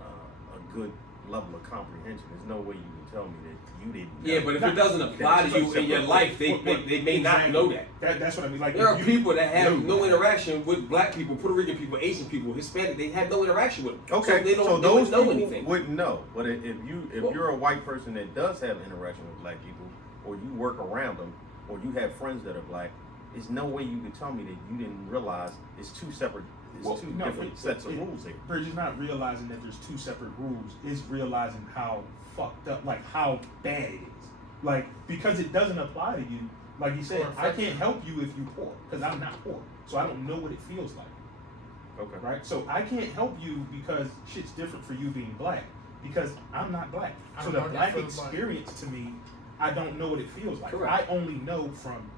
a good level of comprehension, there's no way you can tell me that you didn't. Yeah, know. but if it doesn't apply to you in your life, they may not know that. That's what I mean. Like There if are you people that have know no that. interaction with black people, Puerto Rican people, Asian people, Hispanic. They have no interaction with them. Okay, so they don't those know people anything. wouldn't know. But if Well- you're a white person that does have interaction with black people, or you work around them, or you have friends that are black, there's no way you could tell me that you didn't realize it's two separate, Well, two No, different sets of rules here. Bridge is not realizing that there's two separate rules. Is realizing how fucked up, like how bad it is. Like because it doesn't apply to you. Like you said, Or I affects can't you. help you if you're poor because I'm not poor, so I don't know what it feels like. Okay. Right? So I can't help you because shit's different for you being black because I'm not black. I So don't the know what black that feels like. experience to me, I don't know what it feels like. Correct. I only know from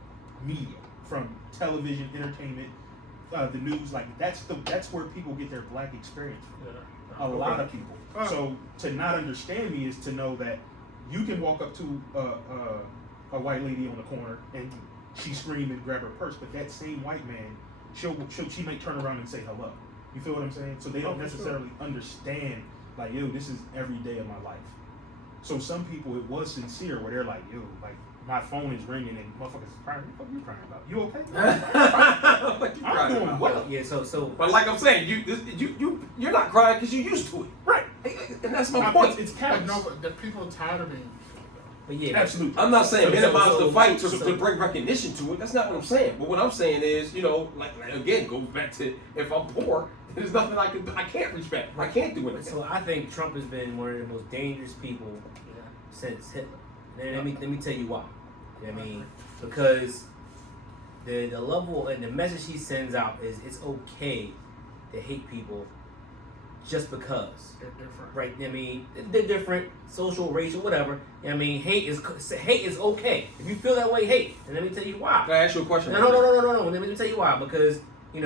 media, from television, entertainment, the news. Like that's where people get their black experience from. Yeah. A lot of people. So to not understand me is to know that you can walk up to a white lady on the corner and she scream and grab her purse, but that same white man, she might turn around and say hello. You feel what I'm saying? So they don't Oh, for sure. necessarily understand, like, yo, this is every day of my life. So some people, it was sincere where they're like, yo, like, my phone is ringing and motherfuckers is crying. What are you crying about? You okay? What you I'm crying doing about? well. Yeah, so But like I'm saying, you're not crying because you're used to it, Right. and that's my point. It's But callous. no, but the people are tired of being used to it, though. but yeah, Absolutely. I'm not saying So- minimize so- the fight so- to bring recognition to it. That's not what I'm saying. But what I'm saying is, like again, goes back to if I'm poor, there's nothing I can't reach back. I can't do anything. So I think Trump has been one of the most dangerous people Yeah. since Hitler. And let me tell you why. You know what I mean? Because the level and the message he sends out is it's okay to hate people just because. They're different. Right? I mean, they're different, social, racial, whatever. I mean, hate is okay. If you feel that way, hate. And let me tell you why. Can I ask you a question? No. Let me tell you why. Because you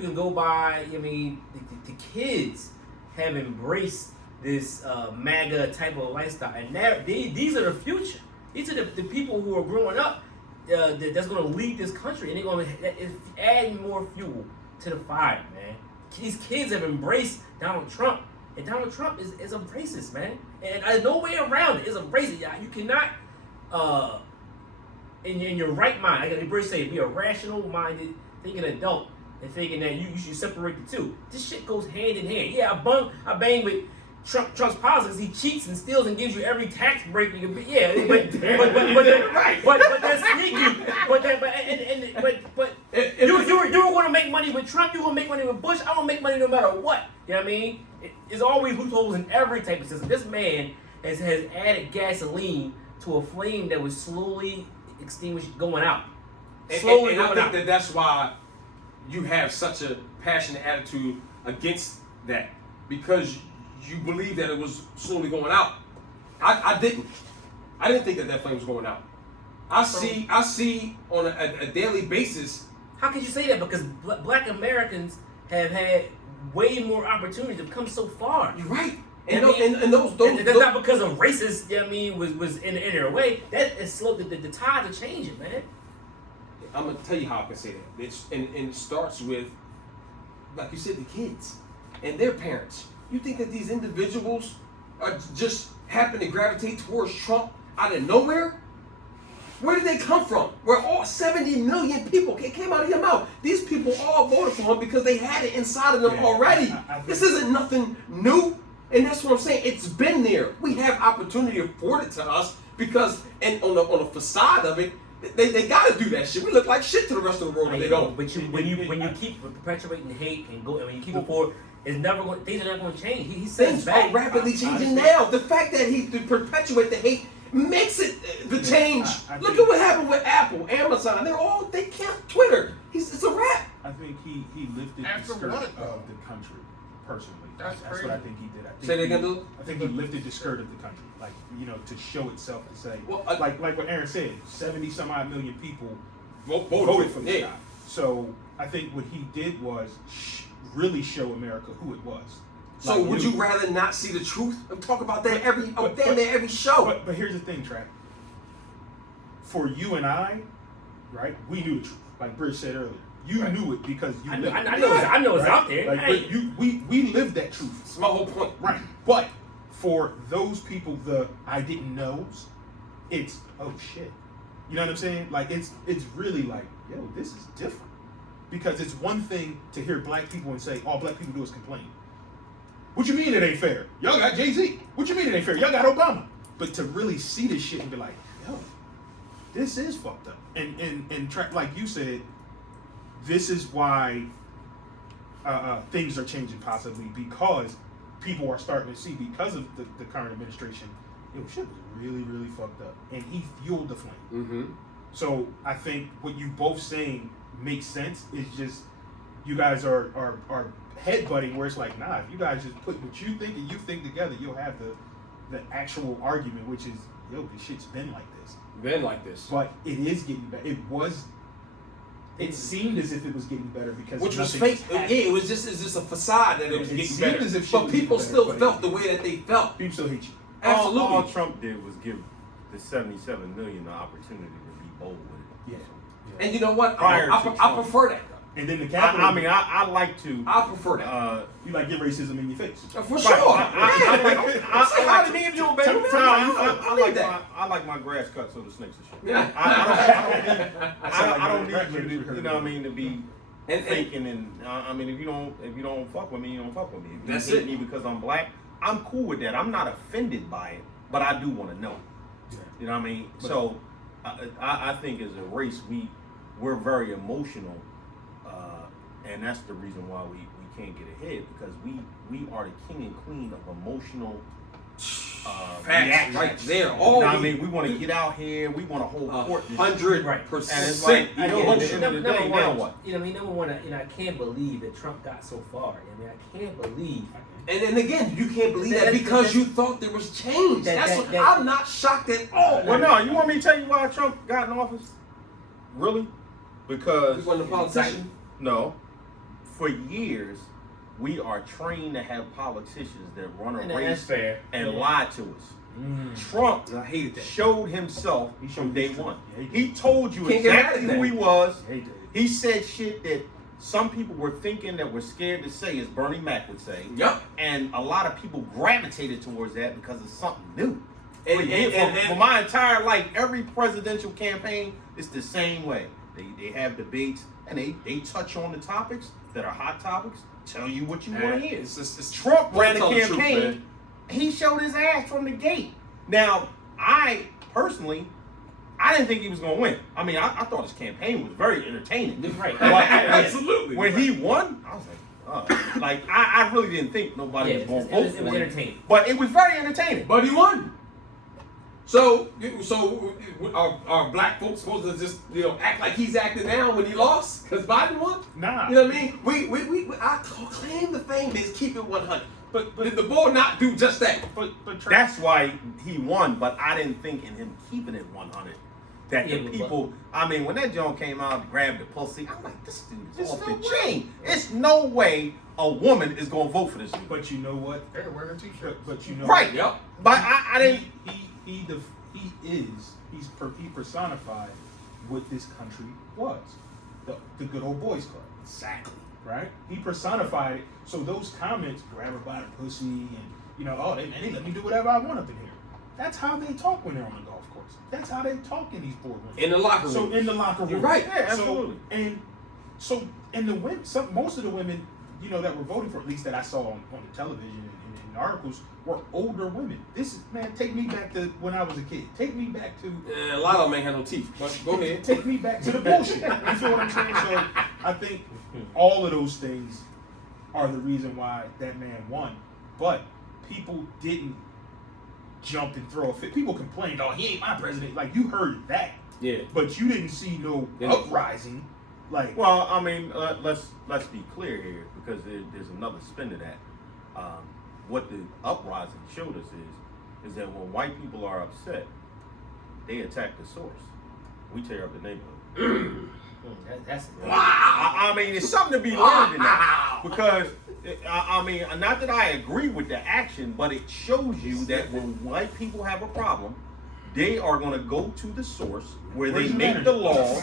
can go by. I mean, the kids have embraced this MAGA type of lifestyle, and these are the future. These are the people who are growing up that's going to lead this country, and they're going to add more fuel to the fire, man. These kids have embraced Donald Trump, and Donald Trump is a racist, man. And there's no way around it. It's a racist. You cannot, in your right mind, like Bruce say, be a rational-minded, thinking adult, and thinking that you should separate the two. This shit goes hand in hand. Yeah, I bang with Trump's politics. He cheats and steals and gives you every tax break you can be. Yeah, but that's sneaky. But you were going to make money with Trump. You were going to make money with Bush. I want to make money no matter what. You know what I mean? It's always loopholes in every type of system. This man has added gasoline to a flame that was slowly extinguished, going out. Slowly and I going think out. that's why you have such a passionate attitude against that, because you believe that it was slowly going out. I didn't think that flame was going out. I see on a daily basis. How could you say that? Because black Americans have had way more opportunities to come so far. You're right. And those that's not because of racist. You know what I mean, was in their way. That is slow. The tides are changing, man. I'm gonna tell you how I can say that. And it starts with, like you said, the kids and their parents. You think that these individuals are just happen to gravitate towards Trump out of nowhere? Where did they come from? Where all 70 million people came out of your mouth. These people all voted for him because they had it inside of them Yeah, already. I think- This isn't nothing new. And that's what I'm saying. It's been there. We have opportunity afforded to us because, and on the facade of it, they got to do that shit. We look like shit to the rest of the world if they don't. But when you keep perpetuating hate and when you keep it forward, it's never going. Things are not going to change. He says Things back. are rapidly changing I- now. The fact that he to perpetuate the hate makes it the change. I Look think- at what happened with Apple, Amazon. They can't Twitter. It's a wrap. I think he lifted the After skirt what, of though? the country, personally. That's what I crazy. think he did. I think Say that again, dude. I think he lifted the skirt of the country, like, to show itself, to say, Well, like what Aaron said, 70 some odd million people Voted voted for this yeah. guy. So I think what he did was really show America who it was. So Like, would you rather not see the truth and talk about that every show? But here's the thing, Trap. For you and I, right? We knew the truth. Like Britt said earlier, you Right. knew it because you I lived know, it. I know it's Right? out there. Like, Hey, but we lived that truth. That's my whole point. Right. But for those people, the I didn't knows, it's oh shit. You know what I'm saying? Like it's really like, yo, this is different. Because it's one thing to hear black people and say all black people do is complain. What you mean it ain't fair? Y'all got Jay-Z. What you mean it ain't fair? Y'all got Obama. But to really see this shit and be like, yo, this is fucked up. And track, like you said, this is why things are changing possibly, because people are starting to see, because of the current administration, yo, shit was really, really fucked up. And he fueled the flame. Mm-hmm. So I think what you both saying makes sense. It's just you guys are headbutting where it's like, nah, if you guys just put what you think and you think together, you'll have the actual argument, which is, yo, this shit's been like this. Been like this. But it is getting better. It seemed as if it was getting better because Which was nothing fake. happening. Yeah, it's just a facade that it was It getting seemed better. as if shit But was people getting still better, felt the way that they felt. People still hate you. Absolutely. All Trump did was give the 77 million the opportunity to be bold with it. Yeah. And you know what? Prior to I Trump. prefer that though. And then the capital. I mean, I like to. I prefer that. You like get racism in your face. For sure. I How the name you, baby? I like my grass cut so the snakes are shit. Yeah. I don't need you to, you know what I mean, to be And- faking and I mean, if you don't fuck with me, you don't fuck with me. If you That's hate it. me because I'm black, I'm cool with that. I'm not offended by it, but I do want to know. Yeah. You know what I mean? But- So I think as a race, we're very emotional, and that's the reason why we can't get ahead, because we are the king and queen of emotional Facts, reactions. right there. You know All what I mean, we want to get out here, we want to hold court. and shit. 100%. And it's like, I you know, mean, at the end of the day, now one, what? you know, I mean, number one, you know, I can't believe that Trump got so far. I mean, I can't believe. And again, you can't believe that because you thought there was change. That's what I'm not shocked at all. Well, no, you want me to tell you why Trump got in office? Really? Because He wasn't a politician. No. For years, we are trained to have politicians that run a And that's race fair. and Yeah. lie to us. Trump I hated that. showed himself He from showed day his one. truth. Yeah, he He told you Can't get mad exactly at who that. he was. Yeah, he did. He said shit that some people were thinking that were scared to say, as Bernie Mac would say. Yep. And a lot of people gravitated towards that because it's something new. And For my entire life, every presidential campaign is the same way. They have debates and they touch on the topics that are hot topics, tell you what you want to hear. It's Trump ran a tell the truth, campaign. man. He showed his ass from the gate. Now, I personally, I didn't think he was going to win. I mean, I thought his campaign was very entertaining. Right. But Absolutely. when he won, I was like, I really didn't think nobody Yeah, was going to it vote was for him. entertaining. But it was very entertaining. But he won. So are black folks supposed to just act like he's acting now when he lost because Biden won? Nah. You know what I mean? We I claim the fame is keep it 100. But did the board not do just that? But That's why he won, but I didn't think in him keeping it 100. That Yeah, the but- people, I mean, when that joint came out and grabbed the pussy, I'm like, this dude is There's off no the way. chain. It's no way a woman is going to vote for this dude. But you know what? They're wearing a t-shirt. But you know Right. Yep. But I didn't. He personified what this country was, the good old boys club. Exactly. Right? He personified it. So those comments, grab her by the pussy, and they let me do whatever I want up in here. That's how they talk when they're on the golf course. That's how they talk in these boardrooms. In the locker room. So in the locker room, You're right. Yeah, absolutely. And the women, most of the women, that were voting for, at least that I saw on the television and in articles, were older women. This is, man, take me back to when I was a kid. Take me back to A lot of them ain't had no teeth. But go ahead. take me back to the bullshit. You feel what I'm saying? So I think all of those things are the reason why that man won. But people didn't jump and throw a fit. People complained, "Oh, he ain't my president." Like, you heard that, Yeah. but you didn't see no Yeah. uprising. Like, Well, I mean, let's be clear here, because there's another spin to that. What the uprising showed us is that when white people are upset, they attack the source. We tear up the neighborhood. That's I mean, it's something to be learned in that, because I mean, not that I agree with the action, but it shows you that when white people have a problem, they are going to go to the source where Where's they your make manager? the laws.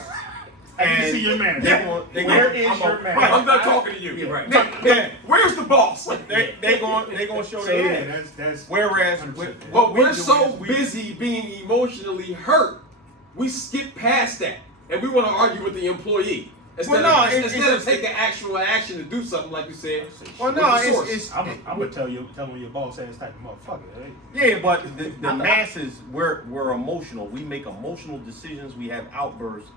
I can see your manager. Where is your manager? Right, I'm not talking to you. Yeah, right. Yeah. Where's the boss? They gonna show so their yeah, ass. that's Whereas 100%. Well, we're do so is we- busy being emotionally hurt, we skip past that, and we want to argue with the employee instead Well, no, of it's just- taking actual action to do something like you said. Well, with no, the source. it's I'm gonna tell him your boss ass type of motherfucker. Hey. yeah, but the masses, we're emotional. We make emotional decisions. We have outbursts,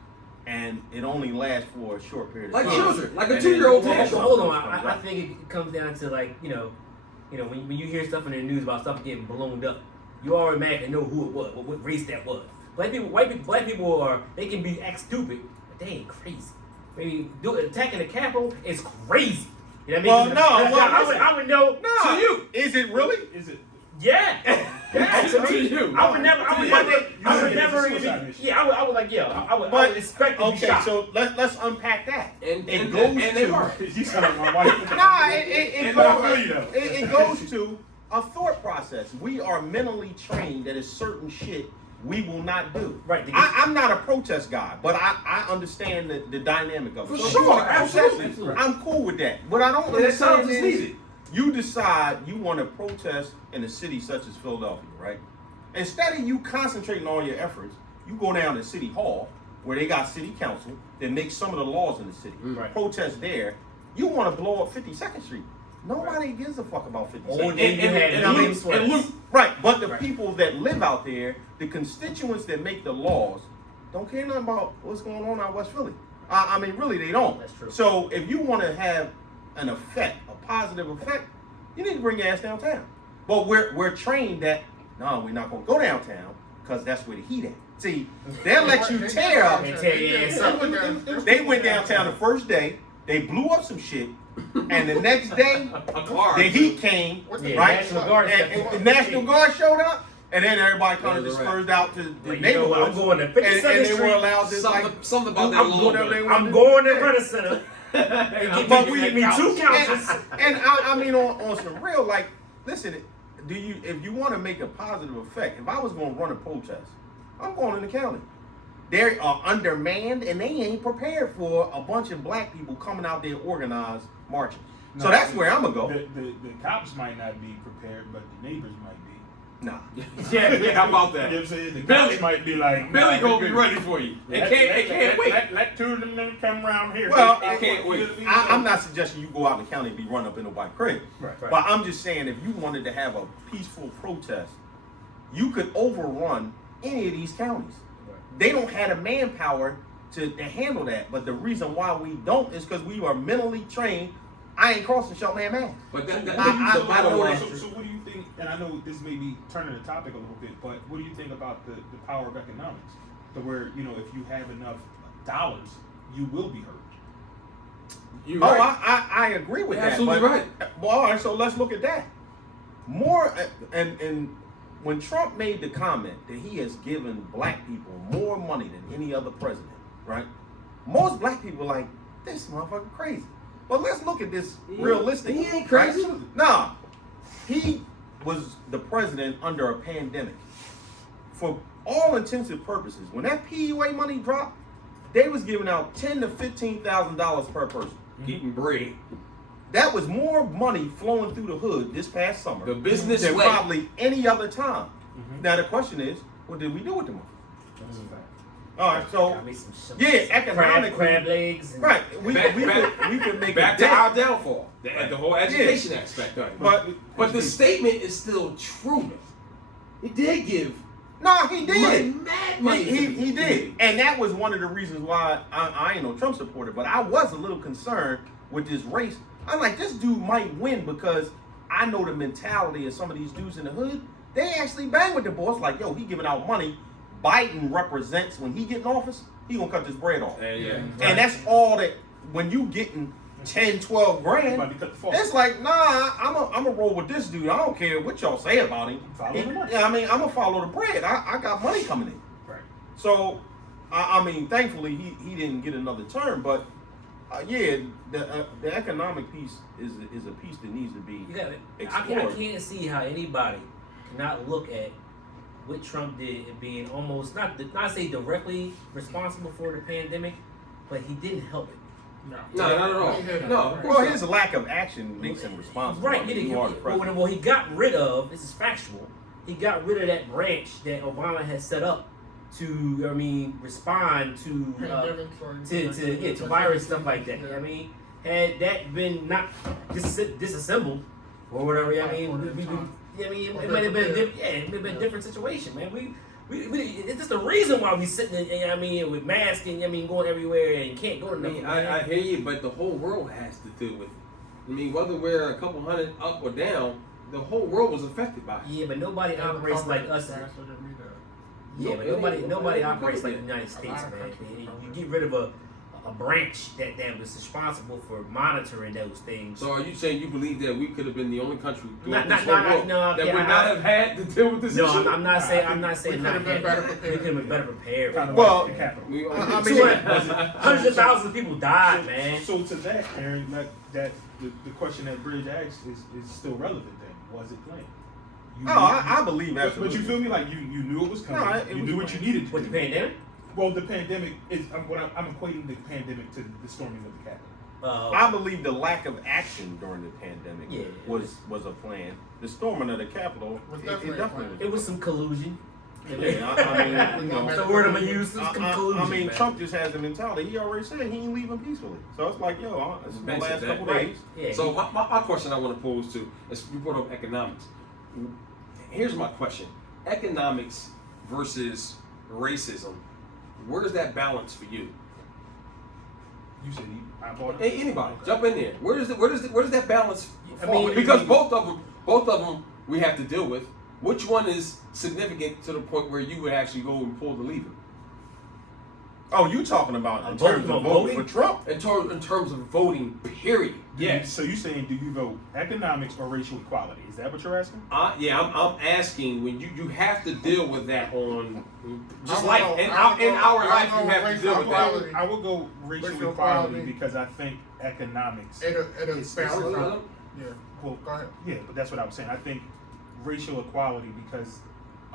and it only lasts for a short period of Like time. children, like a And 2-year-old then- tantrum. Hold on, I think it comes down to, like, when you hear stuff in the news about stuff getting blown up, you already mad and know who it was, what race that was. Black people they can act stupid, but they ain't crazy. Maybe attacking the Capitol is crazy. You know what I mean? Well, no, I would know. No, To you. Is it really? Is it? Yeah. To you. I would never. I would never. Suicide mission. Yeah, I would like. Yeah, I would But expect to be okay, shot. so let's unpack that. And It and, goes and they to- are. You sound like my wife. Nah, it And I goes. feel you though. It goes to a thought process. We are mentally trained that a certain shit we will not do. Right. I'm not a protest guy, but I understand the dynamic of it. For So if sure, you wanna protest, absolutely. I'm cool with that. What I don't Yeah, that sounds understand is needed. you decide you want to protest in a city such as Philadelphia, right? Instead of you concentrating all your efforts, you go down to City Hall where they got city council that makes some of the laws in the city. Right. Protest there. You want to blow up 52nd Street. Nobody gives a fuck about 52nd. Or then you had I mean, Loop sweats. right, but the Right. people that live out there, the constituents that make the laws, don't care nothing about what's going on out West Philly. I mean, really, they don't. That's true. So if you want to have an effect, a positive effect, you need to bring your ass downtown. But we're trained that no, we're not going to go downtown because that's where the heat at. See, they'll let you tear up. They tear your ass up. They went downtown the first day. They blew up some shit, and the next day A car. the heat came, Yeah, right? National Guard And stepped the in. National Guard showed up, and then everybody kind of That's right. dispersed out to the Like, you know what, neighborhoods. I'm going to and 52nd they were Street. allowed to like Something about that I'm little whatever they bit. want I'm to going do. to Credit Center. But we give me 2 couches. And I mean on some real like, listen, if you want to make a positive effect, if I was going to run a protest, I'm going in the county. They are undermanned and they ain't prepared for a bunch of black people coming out there organized marching. So No, that's where I'm gonna go. The cops might not be prepared, but the neighbors might be. Nah. Yeah, how about You know that? what I'm saying? The Billy- cops might be like, Billy nah, gonna we be good. ready for you. They Let- can't wait. Let two of them come around here. Well, I can't wait. I'm not suggesting you go out in the county and be run up in nobody's crib. Right. Right. But I'm just saying if you wanted to have a peaceful protest, you could overrun any of these counties. They don't have the manpower to handle that. But the reason why we don't is because we are mentally trained. I ain't crossing Cheltenham Ave. But that, I- the bottom I- line. So what do you think? And I know this may be turning the topic a little bit, but what do you think about the power of economics? To where if you have enough dollars, you will be heard. You're Oh, right. I agree with You're that. absolutely but, right. Well, all right, so let's look at that. More and when Trump made the comment that he has given black people more money than any other president, right? Most black people are like, this motherfucker crazy. But let's look at this realistically. he ain't crazy. Right? Nah, he was the president under a pandemic. For all intensive purposes, when that PUA money dropped, they was giving out $10,000 to $15,000 per person. Getting bread. That was more money flowing through the hood this past summer The business than way. probably any other time. Now the question is, what did we do with the money? That's a fact. All right, so Got me some yeah, economically, crab legs. And right? We could make Back a to dent. our downfall. The whole education aspect of it. But the statement is still true. He did give No, he did. money, mad money. He did, and that was one of the reasons why I ain't no Trump supporter, but I was a little concerned with this race. I'm like, this dude might win because I know the mentality of some of these dudes in the hood. They actually bang with the boss, like, yo, he giving out money. Biden represents when he get in office, he gonna cut this bread off. Yeah. And that's all that, when you getting 10, 12 grand, About to cut the fall. it's like, nah, I'm a roll with this dude. I don't care what y'all say about him. Follow the money. Yeah, I mean, I'm gonna follow the bread. I got money coming in. Right. So, I mean, thankfully he didn't get another term, but yeah, the economic piece is a piece that needs to be You got it. I explored. can't see how anybody cannot look at what Trump did and being almost not say directly responsible for the pandemic, but he didn't help it. No, No, not at all. He had No, it. of course Well, his lack of action makes him responsible. Right. I mean, you are the president. Well, he got rid of. This is factual. He got rid of that branch that Obama had set up to, respond to to virus stuff like that. I mean, had that been not disassembled or whatever, it might have been a different situation, man. We it's just the reason why we sitting in, with masks and going everywhere and can't go to nothing. I hear you, but the whole world has to deal with it. I mean, whether we're a couple hundred up or down, the whole world was affected by it. Yeah, but nobody operates like us. Yeah, but nobody operates like the United States, man. You get rid of a branch that was responsible for monitoring those things. So are you saying you believe that we could have been the only country throughout Not- this whole world no, that yeah, would not have had to deal with this No, issue? I'm not saying not could have been had. better We prepared. could have been better prepared. Kind of Well, like the capital. We, I mean, 200 hundreds of thousands of people died, man. So to that, Aaron, that the question that Bridge asked is still relevant then. Was it planned? You Oh, I believe but absolutely. you feel me? Like you knew it was coming. No, it you was knew what you planned. needed to With do. the pandemic? Well, the pandemic is. I'm equating the pandemic to the storming of the Capitol. I believe the lack of action during the pandemic Yeah. was a plan. The storming of the Capitol, Was it definitely a definitely plan. was. It was some collusion. Yeah, I mean, you know, That's the word I'm gonna use. Some collusion. I mean, man. Trump just has the mentality. He already said he ain't leaving peacefully. So it's like, yo, it's the Mentioned last that, couple right. days. Yeah. So my question I want to pose to is you brought up economics. Here's my question: economics versus racism. Where's that balance for you? You said I bought Hey, anybody, jump in there. Where does that balance I fall? mean, Because both of them we have to deal with. Which one is significant to the point where you would actually go and pull the lever? Oh, you talking about in Vote- terms of voting? voting for Trump? In terms of voting, period. Yes. So you saying do you vote economics or racial equality? Is that what you're asking? Yeah, I'm asking when you have to deal with that on just I life will go- in I will go- our I life will you go have to racial deal with that. equality. I will go racial Racial equality equality. because I think economics. It'll It's- balance it's- out. Yeah. Well, Go ahead. yeah, but that's what I was saying. I think racial equality because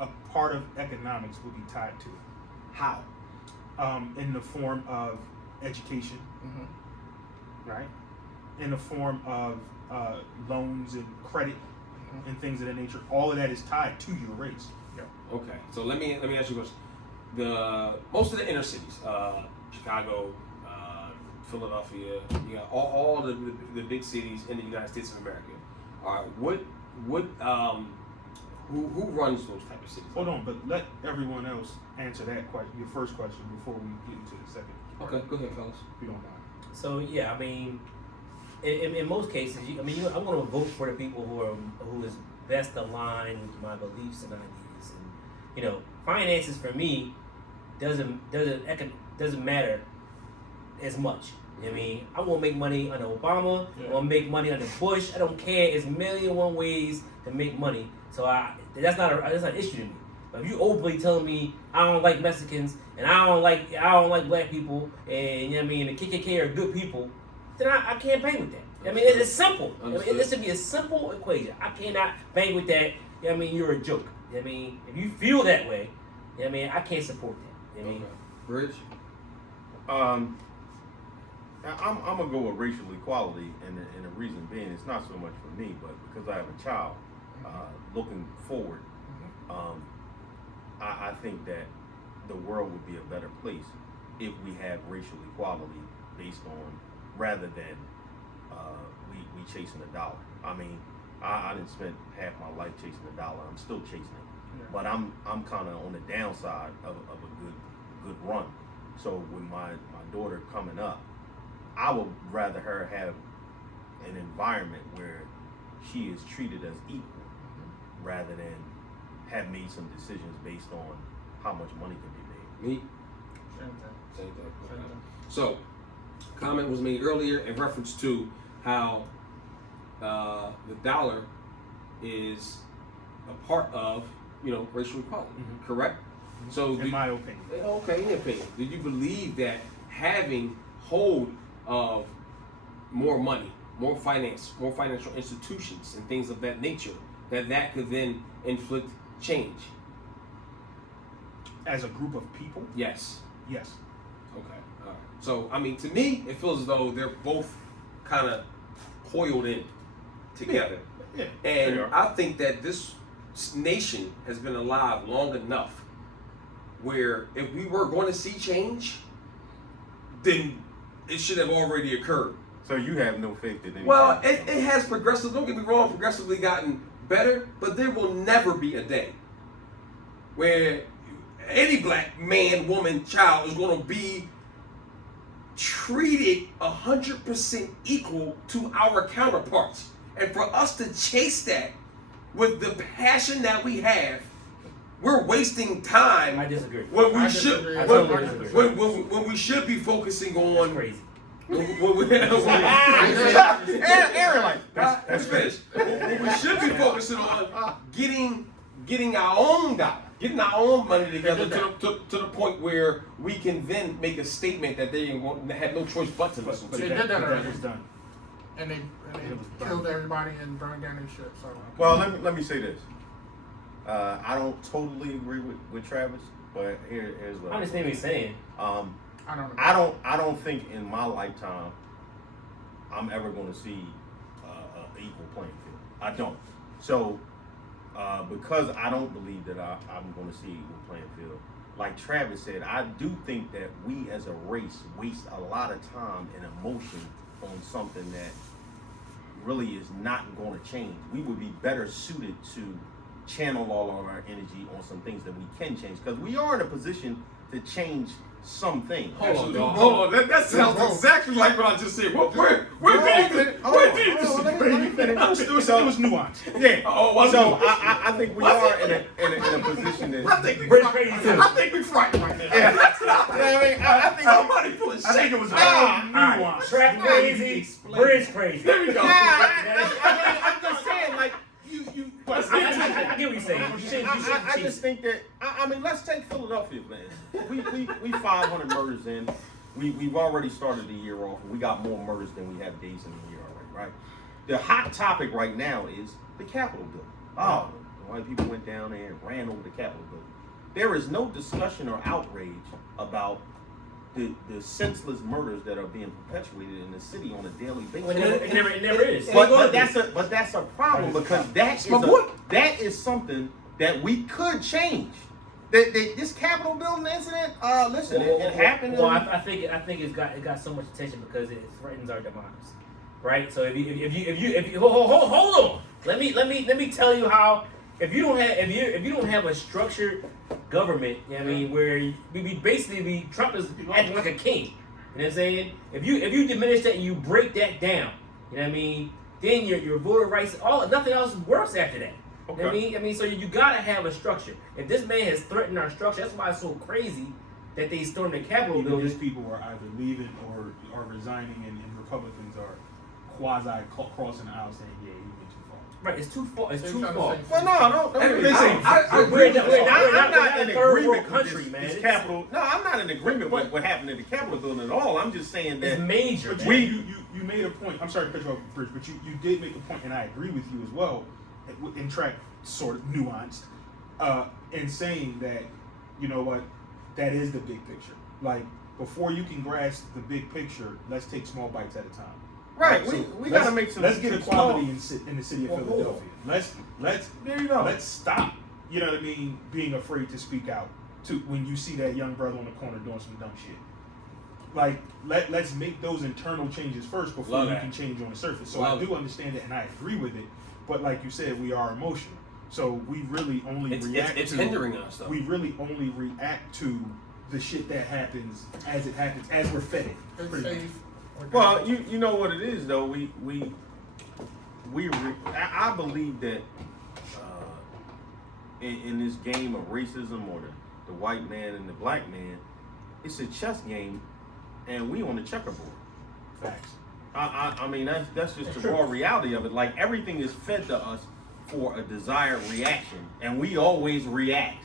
a part of economics will be tied to it. How? In the form of education, right? In the form of loans and credit and things of that nature. All of that is tied to your race. Okay, so let me ask you a question. Most of the inner cities, Chicago, Philadelphia, you got all the big cities in the United States of America. All right, who runs those type of cities? Hold on, but let everyone else answer that question, your first question, before we get into the second. part, Okay, go ahead, fellas. if you don't mind. So yeah, I mean, in most cases, I want to vote for the people who is best aligned with my beliefs and ideas, and finances for me doesn't matter as much. I mean, I want to make money under Obama. Yeah. I want to make money under Bush. I don't care. It's 1,000,001 ways to make money. So that's not an issue to me. But if you openly telling me I don't like Mexicans and I don't like black people and the KKK are good people, then I can't bang with that. I mean, it's simple. I mean, it should be a simple equation. I cannot bang with that. You're a joke. If you feel that way, I can't support that. Okay. Bridge. I'm gonna go with racial equality, and the reason being, it's not so much for me, but because I have a child. Looking forward, I think that the world would be a better place if we had racial equality based on, rather than we chasing a dollar. I mean, I didn't spend half my life chasing a dollar. I'm still chasing it, Yeah. but I'm kind of on the downside of a good run. So with my daughter coming up, I would rather her have an environment where she is treated as equal, rather than have made some decisions based on how much money can be made. Me. Same thing. Same thing. Same thing. So, comment was made earlier in reference to how the dollar is a part of racial equality. Correct. So In my opinion. okay, in your opinion, do you believe that having hold of more money, more finance, more financial institutions, and things of that nature, that could then inflict change? As a group of people, Yes. yes. Okay. All right. So, I mean, to me, it feels as though they're both kind of coiled in together. Yeah. And They are. I think that this nation has been alive long enough where if we were going to see change, then it should have already occurred. So you have no faith in anything? Well, it has progressively, don't get me wrong, progressively gotten better, but there will never be a day where any black man, woman, child is going to be treated 100% equal to our counterparts. And for us to chase that with the passion that we have, we're wasting time I disagree. when we I should disagree. I totally disagree. when we should be focusing That's on crazy. Aaron, like Let's finish. We should be focusing on getting our own dollar, getting our own money together to the point where we can then make a statement that they have no choice but to listen But to. They that, did that but already. that was done. And they It was killed burned. everybody and burned down their shit. So well, let me say this. I don't totally agree with Travis, but here's what I understand what he's saying. I don't know. I don't think in my lifetime I'm ever going to see an equal playing field. I don't. So because I don't believe that I'm going to see equal playing field, like Travis said, I do think that we as a race waste a lot of time and emotion on something that really is not going to change. We would be better suited to channel all of our energy on some things that we can change, because we are in a position to change some things. Hold on, dog. Hold on. That sounds exactly like what I just said. Where did Let me finish. It was nuanced. Yeah. Oh, was So it? I think we are in a position that. I think we Bridge crazy too. I think we frightened right now. Yeah. I think Somebody full of shit. I think it was very Nah. nuanced. Trap crazy, bridge crazy. There we go. I'm just saying, like you. I get what you're saying. You shouldn't I cheat. just think that I mean, let's take Philadelphia, man. We 500 murders in. We've already started the year off, and we got more murders than we have days in the year already, right? The hot topic right now is the Capitol building. Oh, the white people went down there and ran over the Capitol building. There is no discussion or outrage about the senseless murders that are being perpetuated in the city on a daily basis. Well, it never is. But that's a problem, because that is something that we could change. This Capitol building incident, listen, it happened. Well, I think it got so much attention because it threatens our democracy, right? So if you hold on, let me tell you how. If you don't have a structured government, you know what I mean, where Trump is acting like a king. You know what I'm saying? If you diminish that and you break that down, you know what I mean, then your voter rights, nothing else works after that. You know what I mean, so you gotta have a structure. If this man has threatened our structure, that's why it's so crazy that they stormed the Capitol Either building. these people are either leaving or are resigning, and Republicans are quasi crossing the aisle saying, yeah, you went too far. Right, it's too far. It's They're too trying to far. say- Well, no. I We're agree. I'm not in a third agreement world with country, this, man. this It's- Capitol. No, I'm not in agreement with what happened in the Capitol building at all. I'm just saying It's that major. But man. you made a point. I'm sorry to cut you off, Bridge, but you did make a point, and I agree with you as well, in track sort of nuanced, in saying that, you know what, that is the big picture. Like, before you can grasp the big picture, let's take small bites at a time. right. So We let's- gotta make some. Let's get some equality small- in the city of Well, hold Philadelphia. Let's There you go. let's stop. You know what I mean? Being afraid to speak out to when you see that young brother on the corner doing some dumb shit. Like let's make those internal changes first before Love you that. can change on the surface. So Love I do understand it and I agree with it. But like you said, we are emotional. So we really only react It's to hindering us though. we really only react to the shit that happens as it happens, as we're fed it. It's pretty much. safe. Well, you know what it is though. I believe that in this game of racism, or the white man and the black man, it's a chess game, and we on the checkerboard. Facts. I mean that's just the raw reality of it. Like, everything is fed to us for a desired reaction, and we always react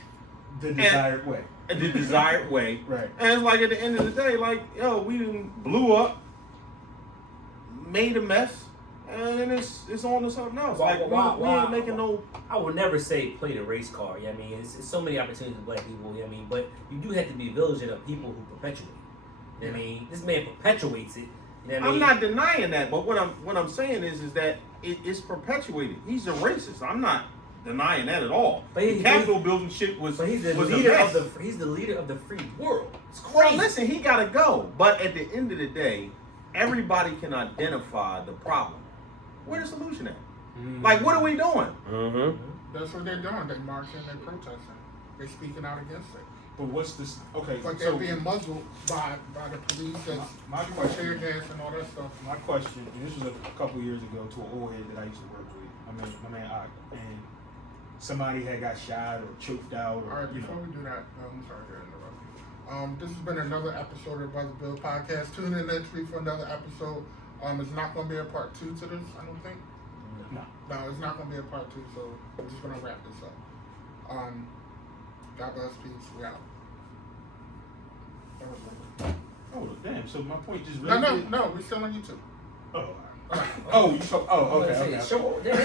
The desired way. in the desired way. Right. And it's like, at the end of the day, like, yo, we done blew up, made a mess, and then it's on to something else. Why- Like, why- we why- ain't making no. I would never say play the race card. You know what I mean, it's so many opportunities for black people. You know what I mean, but you do have to be vigilant of people who perpetuate. You know what I mean, this man perpetuates it. You know what I mean? I'm not denying that, but what I'm saying is that it's perpetuated. He's a racist. I'm not denying that at all. But The Capitol building shit was But he's the was a leader mess. of the he's the leader of the free world. It's Well, crazy. listen, he gotta go. But at the end of the day, everybody can identify the problem. Where the solution at? Like, what are we doing? Mm-hmm. That's what they're doing. They marching, they protesting, they speaking out against it. But what's this? Okay, But they're so being muzzled by the police and My tear question- gas and all that stuff. my question, and this was a couple years ago, to an old head that I used to work with. My man Ock, and somebody had got shot or choked out, or All right, you before know. we do that, I'm sorry to interrupt you. This has been another episode of Brother Bill Podcast. Tune in next week for another episode. It's not going to be a part 2 to this, I don't think. No. No, it's not going to be a part 2, so we're just going to wrap this up. God bless, peace, we out. That was it. Oh damn! So my point just No, really. no, we're still on YouTube. Oh. All right. Oh, you so. Oh, okay. Okay. Show, yeah. No.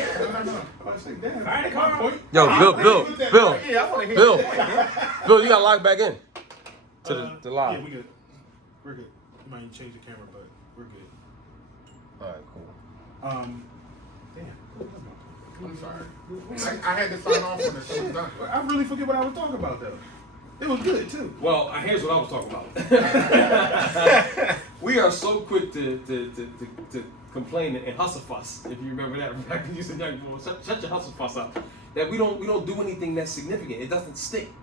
I'm about to say, damn. Alright, that's come my on. point. Yo, I Bill, didn't Bill, put that Bill. right. Yeah, I want to hear Bill. that. Bill, you got locked back in to the live. Yeah, we good. We're good. You might need to change the camera, but we're good. All right, cool. Damn. What was my point? I'm sorry. I had to sign off on this. It was done. I really forget what I was talking about though. It was good too. Well, here's what I was talking about. We are so quick to complain and hustle fuss. If you remember that, back when you said, "Shut your hustle fuss up," that we don't do anything that's significant. It doesn't stick. You know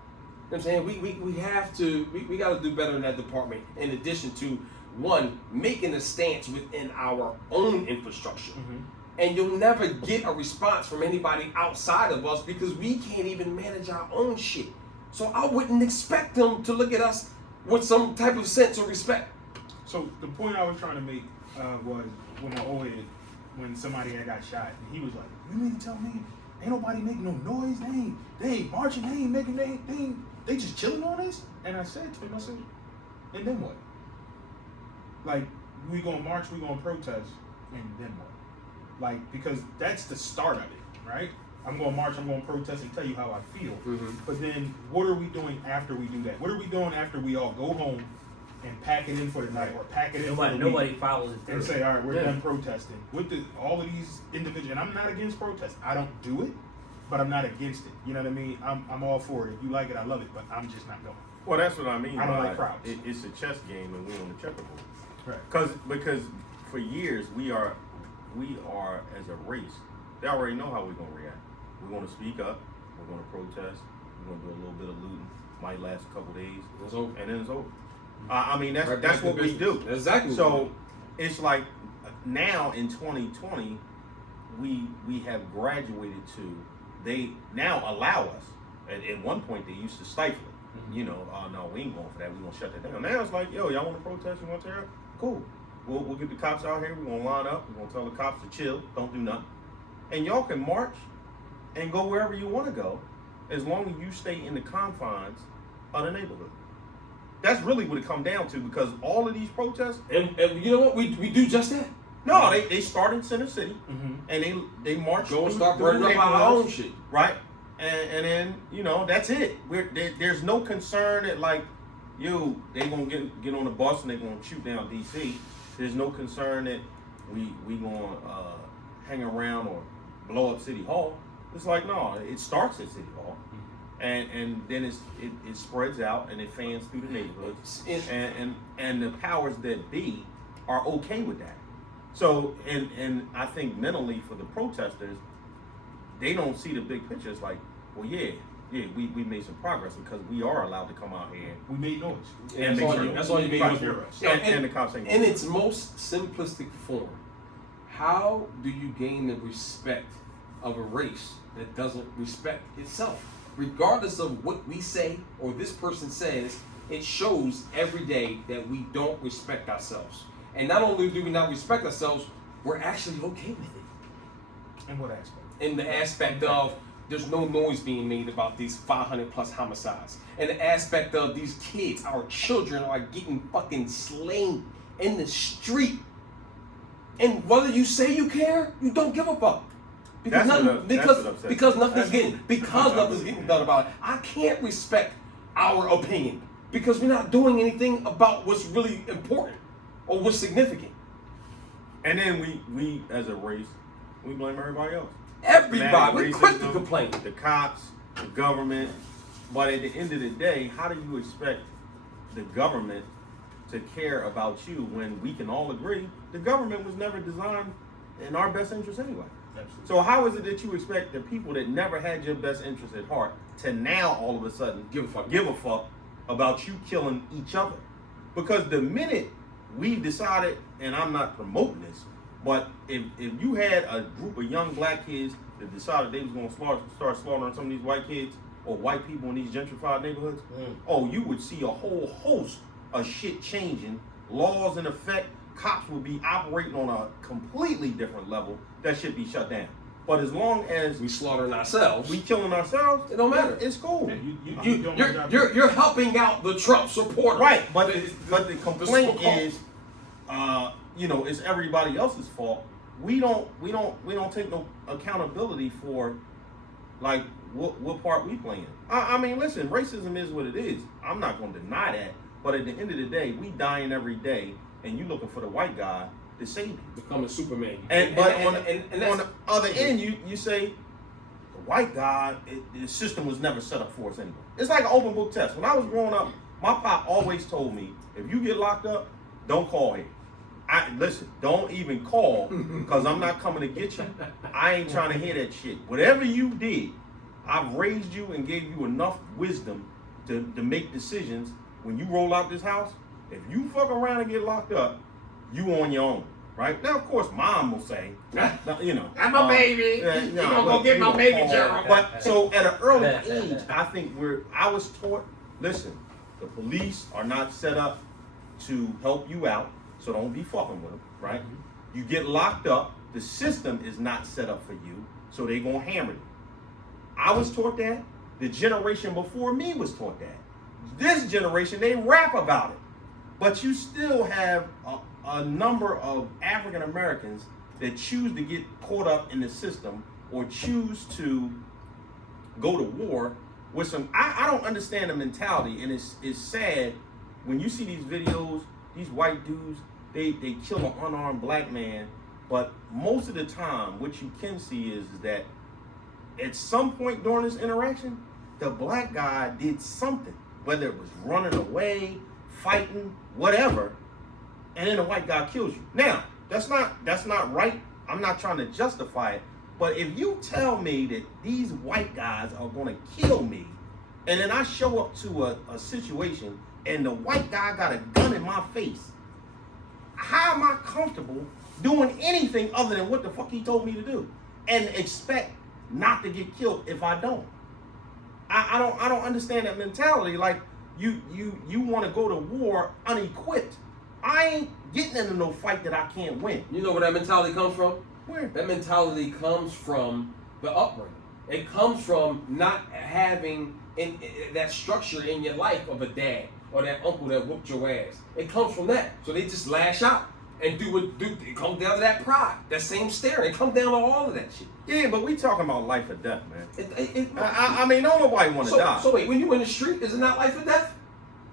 what I'm saying? We have to we got to do better in that department. In addition to one, making a stance within our own infrastructure. And you'll never get a response from anybody outside of us because we can't even manage our own shit. So I wouldn't expect them to look at us with some type of sense or respect. So the point I was trying to make was when my old head, when somebody had got shot, and he was like, "You mean to tell me ain't nobody making no noise? They ain't marching. They ain't making they just chilling on this?" And I said to him, I said, "And then what? Like we gonna march, we gonna protest, and then what? Like because that's the start of it, right? I'm gonna march, I'm gonna protest, and tell you how I feel. But then what are we doing after we do that? What are we doing after we all go home and pack it in for the night or pack it in for the week? Nobody follows it And through. say, all right, we're Yeah. done protesting. With all of these individuals, and I'm not against protest. I don't do it, but I'm not against it. You know what I mean? I'm all for it. If you like it, I love it, but I'm just not going. Well, that's what I mean. I don't by like crowds. It's a chess game, and we on the checkerboard. Right. Because for years we are as a race. They already know how we're gonna react. We're gonna speak up. We're gonna protest. We're gonna do a little bit of looting. Might last a couple days, It's over. and then it's over. I mean that's Right back that's to what we business. do. That's exactly what we So do. it's like now in 2020, we have graduated to they now allow us. At one point they used to stifle it. You know, no, we ain't going for that. We're gonna shut that down. Now it's like, yo, y'all want to protest? You want to tear up? Cool. We'll get the cops out here. We're gonna line up. We're gonna tell the cops to chill. Don't do nothing. And y'all can march and go wherever you want to go, as long as you stay in the confines of the neighborhood. That's really what it comes down to, because all of these protests. And you know what? We do just that. No, they start in Center City, and they march. Go and through- start through burning the up our neighborhoods. own shit. Right, and then that's it. There's no concern that like, they gonna get on the bus and they gonna shoot down DC. There's no concern that we gonna hang around or blow up City Hall. It's like no, it starts at City Hall, and then it spreads out and it fans through the neighborhoods, and the powers that be are okay with that. So and I think mentally for the protesters, they don't see the big picture. It's like, well, we made some progress because we are allowed to come out here. We made noise. And That's all you need Right. to do. And the cops ain't In its most simplistic form, how do you gain the respect of a race that doesn't respect itself? Regardless of what we say or this person says, it shows every day that we don't respect ourselves. And not only do we not respect ourselves, we're actually okay with it. In what aspect? In the aspect of there's no noise being made about these 500 plus homicides. In the aspect of these kids, our children are getting fucking slain in the street. And whether you say you care, you don't give a fuck. Because That's what nothing's upsets me. nothing's getting done about it. I can't respect our opinion because we're not doing anything about what's really important or what's significant. And then we as a race, we blame everybody else. Everybody, we're quick to Racism, complain. The cops, the government. But at the end of the day, how do you expect the government to care about you when we can all agree the government was never designed in our best interest anyway? Absolutely. So how is it that you expect the people that never had your best interest at heart to now all of a sudden Give a fuck. about you killing each other? Because the minute we decided, and I'm not promoting this, but if you had a group of young black kids that decided they was going to start slaughtering some of these white kids or white people in these gentrified neighborhoods, you would see a whole host of shit changing, laws in effect, cops would be operating on a completely different level. That should be shut down. But as long as We slaughtering ourselves. we killing ourselves, It don't matter. It's cool. Yeah, You're helping out the Trump supporter. Right, but the complaint so-called- is, it's everybody else's fault we don't take no accountability for like what part we playing. I mean, listen, racism is what it is. I'm not going to deny that. But at the end of the day, we dying every day, and you looking for the white guy to save you. Becoming Superman. And that's- on the other end, you say the white guy, the system was never set up for us anyway. It's like an open book test. When I was growing up, my pop always told me, if you get locked up, don't call here. Listen, don't even call, because I'm not coming to get you. I ain't trying to hear that shit. Whatever you did, I've raised you and gave you enough wisdom to make decisions. When you roll out this house, if you fuck around and get locked up, you on your own, right? Now, of course, mom will say, you know, I'm a baby. You gonna go get my baby, Gerald. But so at an early age, I think I was taught, listen, the police are not set up to help you out, so don't be fucking with them, right? You get locked up, the system is not set up for you, so they gonna hammer you. I was taught that. The generation before me was taught that. This generation, they rap about it. But you still have a number of African Americans that choose to get caught up in the system or choose to go to war with some. I don't understand the mentality, and it's sad when you see these videos, these white dudes, they kill an unarmed black man, but most of the time what you can see is that at some point during this interaction, the black guy did something, whether it was running away, fighting, whatever, and then the white guy kills you. Now, that's not right. I'm not trying to justify it, but if you tell me that these white guys are gonna kill me, and then I show up to a situation and the white guy got a gun in my face, how am I comfortable doing anything other than what the fuck he told me to do and expect not to get killed if I don't? I don't understand that mentality. Like you want to go to war unequipped. I ain't getting into no fight that I can't win. You know where that mentality comes from? Where? That mentality comes from the upbringing. It comes from not having that structure in your life of a dad or that uncle that whooped your ass. It comes from that. So they just lash out and it comes down to that pride, that same stare. It comes down to all of that shit. Yeah, but we talking about life or death, man. I I mean, don't nobody want to die. So wait, when you in the street, is it not life or death?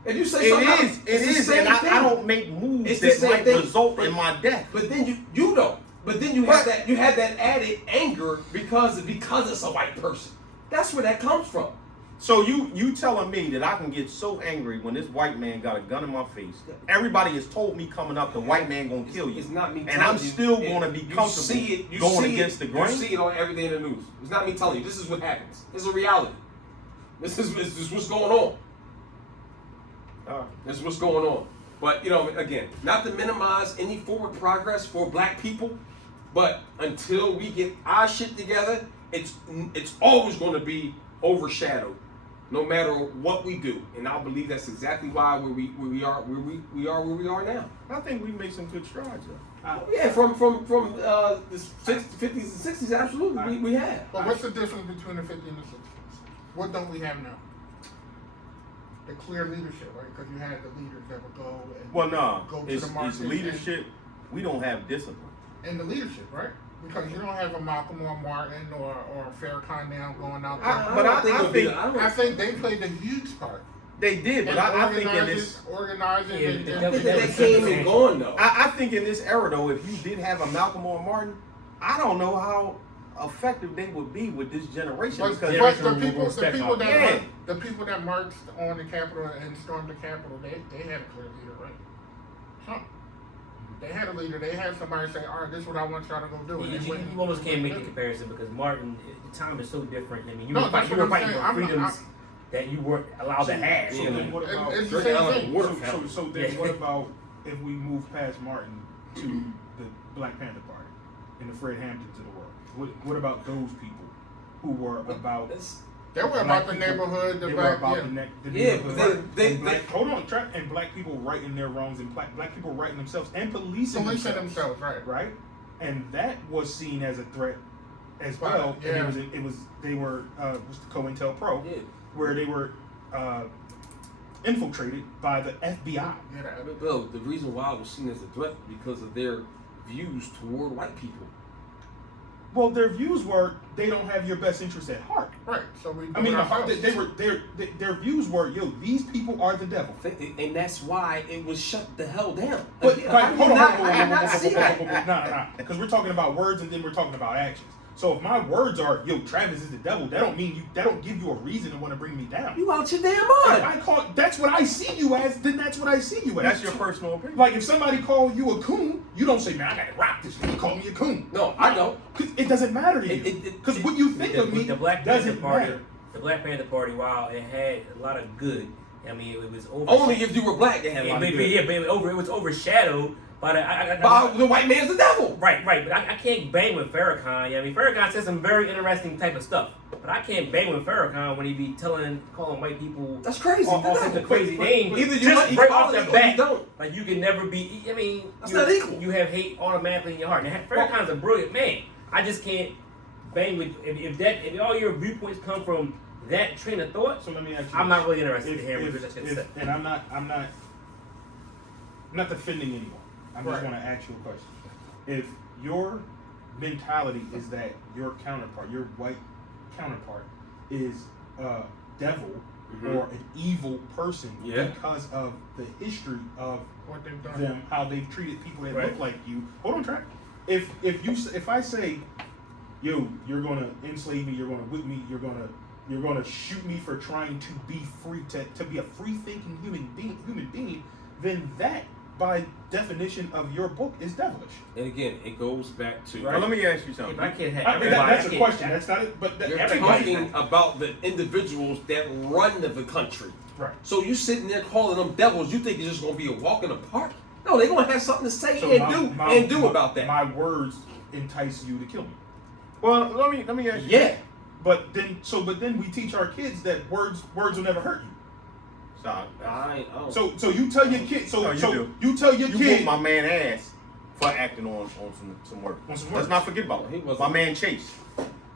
If you say It something is, else, it it's is, the same and thing. I don't make moves It's the that same might thing. result in my death. But then you don't. But then you have that added anger because it's a white person. That's where that comes from. So you telling me that I can get so angry when this white man got a gun in my face? Everybody has told me coming up, the white man gonna kill you. It's not me and telling I'm you. still gonna be You comfortable see it, going against the grain. You see it on everything in the news. It's not me telling you. This is what happens. It's a reality. This is what's going on. This is what's going on. But again, not to minimize any forward progress for black people, but until we get our shit together, it's always going to be overshadowed, no matter what we do. And I believe that's exactly why we are where we are now. I think we made some good strides, though. Yeah, from the 50s and 60s, absolutely, we have. But what's the difference between the 50s and the 60s? What don't we have now? The clear leadership, right? Because you had the leaders that would go and Well, no, go to it's the markets leadership. We don't have discipline. and the leadership, right? Because you don't have a Malcolm or Martin or a Farrakhan now going out there. I think they played a huge part. They did, but I think in this, organizing, Yeah, They came and gone though. I think in this era though, if you did have a Malcolm or a Martin, I don't know how effective they would be with this generation. But Because the Yeah. people that marched on the Capitol and stormed the Capitol, they had a clear leader, right? Trump. They had a leader. They had somebody say, "All right, this is what I want y'all to go do." And they You went and almost can't make did the it. comparison because Martin, the time is so different. I mean, you No, were that's fighting what I'm for saying. freedoms that you weren't allowed to have. So you know. then what about It's the Drinking same out of thing. water so fountain. then what about if we move past Martin to the Black Panther Party and the Fred Hamptons of the world? What about those people who were about? They were about the neighborhood, They the were black, about yeah. the Yeah, neighborhood. but they- and black people righting their wrongs and black people righting themselves and policing themselves, right? right? And that was seen as a threat as Right, well. yeah. And they were was the COINTELPRO, Yeah. where they were infiltrated by the FBI. Yeah, Bill, the reason why it was seen as a threat because of their views toward white people. Well, their views were they don't have your best interest at heart. Right. So we. I mean, do it ourselves. they were their views were, yo, these people are the devil. And that's why it was shut the hell down. But Again, like, I did hold on, not, hold on, I did not see that. No, because we're talking about words and then we're talking about actions. So if my words are, yo, Travis is the devil, that don't give you a reason to want to bring me down. You out your damn If mind. I call, that's what I see you as, then that's what I see you as. That's your personal opinion. Like if somebody call you a coon, you don't say, man, I gotta rock this. You call me a coon. No, I don't. 'Cause it doesn't matter to you. Because what you think of me the Black Panther doesn't Party, matter. the Black Panther Party, while it had a lot of good, I mean, it was over. Only if you were black they had a lot of good. but it was overshadowed by By the white man's the devil. Right, but I can't bang with Farrakhan. I mean, Farrakhan says some very interesting type of stuff, but I can't bang with Farrakhan when he be calling white people That's crazy. all The sorts devil. of crazy names. Either you just like right off equality the or you bat. don't. Like you can never be. I mean, That's you, not equal. You have hate automatically in your heart. Now, Farrakhan's a brilliant man. I just can't bang with if all your viewpoints come from that train of thought. So let me ask you. I'm this. not really interested in hearing what you're just gonna say. And I'm not defending anyone. I just Right. want to ask you a question. If your mentality is that your counterpart, your white counterpart, is a devil or an evil person Yeah. because of the history of What they've done. them, how they've treated people that Right. look like you. Hold on, track. If I say, yo, you're gonna enslave me, you're gonna whip me, you're gonna shoot me for trying to be free, to be a free thinking human being, then that, by definition of your book, is devilish. And again, it goes back to Well, let me ask you something. If I can't have I mean, everybody, that's I a can't- question. That's not it. But you're everybody. talking about the individuals that run the country. Right. So you sitting there calling them devils, you think it's just gonna be a walk in the park? No, they're gonna have something to say So and do about that. My words entice you to kill me. Well, let me ask you. Yeah. But then we teach our kids that words will never hurt you. Stop. I don't. So you tell your kid. No, you do. You tell your You kid. whooped my man ass for acting on some work. On some Let's work. not forget about He it. wasn't- My man Chase.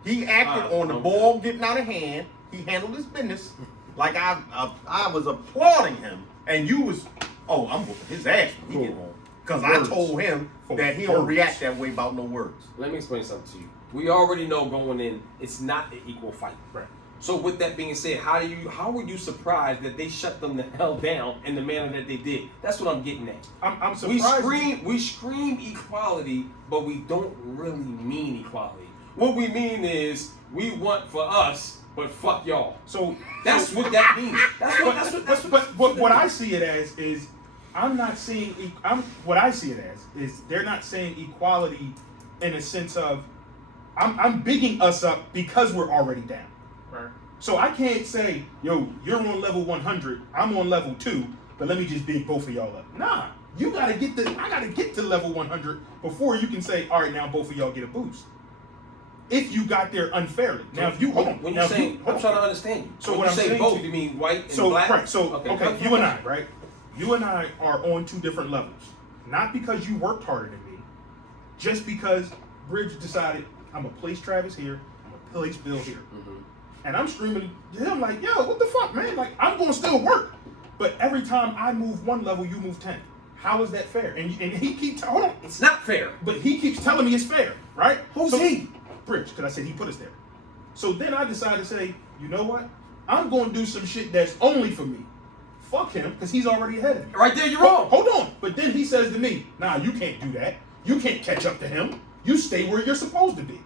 He acted on the okay. ball getting out of hand. He handled his business like I was applauding him, and you was I'm whooping his ass when he get home because I Words. told him For that he don't words. react that way about no words. Let me explain something to you. We already know going in, it's not an equal fight. Right. So with that being said, how were you surprised that they shut them the hell down in the manner that they did? That's what I'm getting at. I'm We surprised. scream equality, but we don't really mean equality. What we mean is we want for us, but fuck y'all. So That's what that means. But what I see it as is, I'm not seeing. What I see it as is they're not saying equality in a sense of I'm bigging us up because we're already down. Right. So I can't say, yo, you're on level 100, I'm on level 2, but let me just big both of y'all up. Nah, I gotta get to level 100 before you can say, all right, now both of y'all get a boost. If you got there unfairly. Now, if you hold on, when now you if say, you- I'm trying to understand you. So when what you I'm say saying both, to- you mean white and So black? right, so okay, come you and on. I, right? You and I are on two different levels. Not because you worked harder than me, just because Bridge decided I'm gonna place Travis here, I'm gonna place Bill here. Mhm. And I'm screaming to him like, yo, what the fuck, man? Like, I'm gonna still work. But every time I move one level, you move 10. How is that fair? And he keeps, hold on, It's not fair. but he keeps telling me it's fair, right? Who's So- he? Bridge, because I said he put us there. So then I decided to say, you know what? I'm going to do some shit that's only for me. Fuck him, because he's already ahead of me. Right there, you're wrong. Hold on. But then he says to me, nah, you can't do that. You can't catch up to him. You stay where you're supposed to be.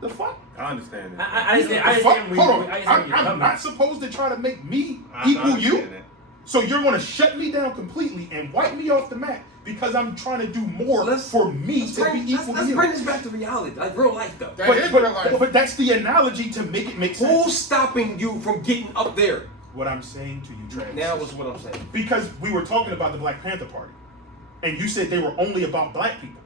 The fuck? I understand that. I The understand fuck? where you- Hold on. I understand where you're I'm coming not supposed to try to make me I equal you. understand that. So you're going to shut me down completely and wipe me off the map because I'm trying to do more Let's- for me Let's to be bring, equal to let's you. bring this back to reality, like real life though. That is real life. But that's the analogy to make it make sense. Who's stopping you from getting up there? What I'm saying to you, Travis. Now is what I'm saying. Because we were talking about the Black Panther Party, and you said they were only about black people,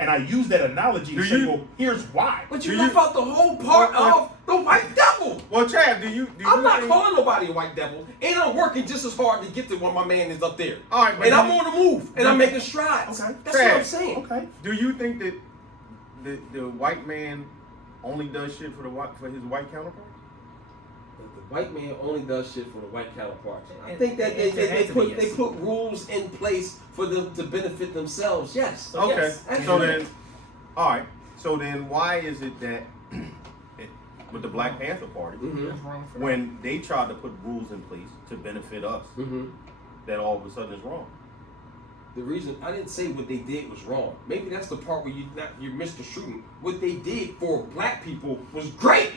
and I used that analogy to Do say, you- well, here's why. But you Do left you- out the whole part Well, of the white devil. Well, Chad, do you I'm not think, calling nobody a white devil, and I'm working just as hard to get to where my man is up there. All right, but and I'm do you- on the move, and I'm making strides. Okay. That's what I'm Trash. saying. Okay. do you think that the white man only does shit for his white counterpart? The white man only does shit for the white counterparts. I It- think that it they has to be, put yes. they put rules in place for them to benefit themselves. Yes. Okay. Yes, So absolutely. then, all right. So then, why is it that with the Black Panther Party, It's wrong for that. when they tried to put rules in place to benefit us, that all of a sudden is wrong? The reason I didn't say what they did was wrong. Maybe that's the part where you missed the shooting. What they did for black people was great,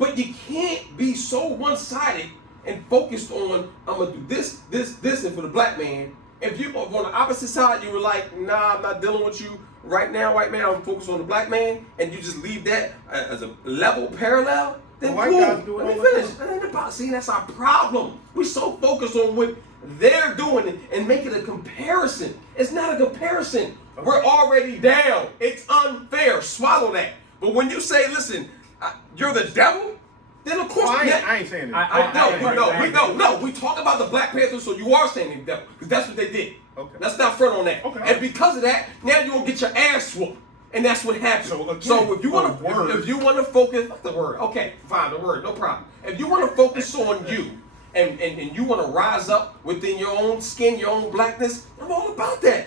but you can't be so one-sided and focused on I'm gonna do this, and for the black man. If you on the opposite side, you were like, nah, I'm not dealing with you right now, white man. I'm focused on the black man, and you just leave that as a level parallel. Then The white cool. guys do it Let me all the finish. time. That ain't about. See, that's our problem. We so focused on what they're doing and make it a comparison. It's not a comparison. We're already down. It's unfair. Swallow that. But when you say, listen, you're the devil, then of course Well, I ain't saying that. no. We talk about the Black Panthers, so you are saying the devil because that's what they did. Okay. Let's not front on that. Okay. And because of that, now you're gonna get your ass whooped. And that's what happened. So, again, if you want a word. to, if you want to focus, fuck the word. Okay, fine, the word, no problem. If you want to focus on you, and you want to rise up within your own skin, your own blackness, I'm all about that.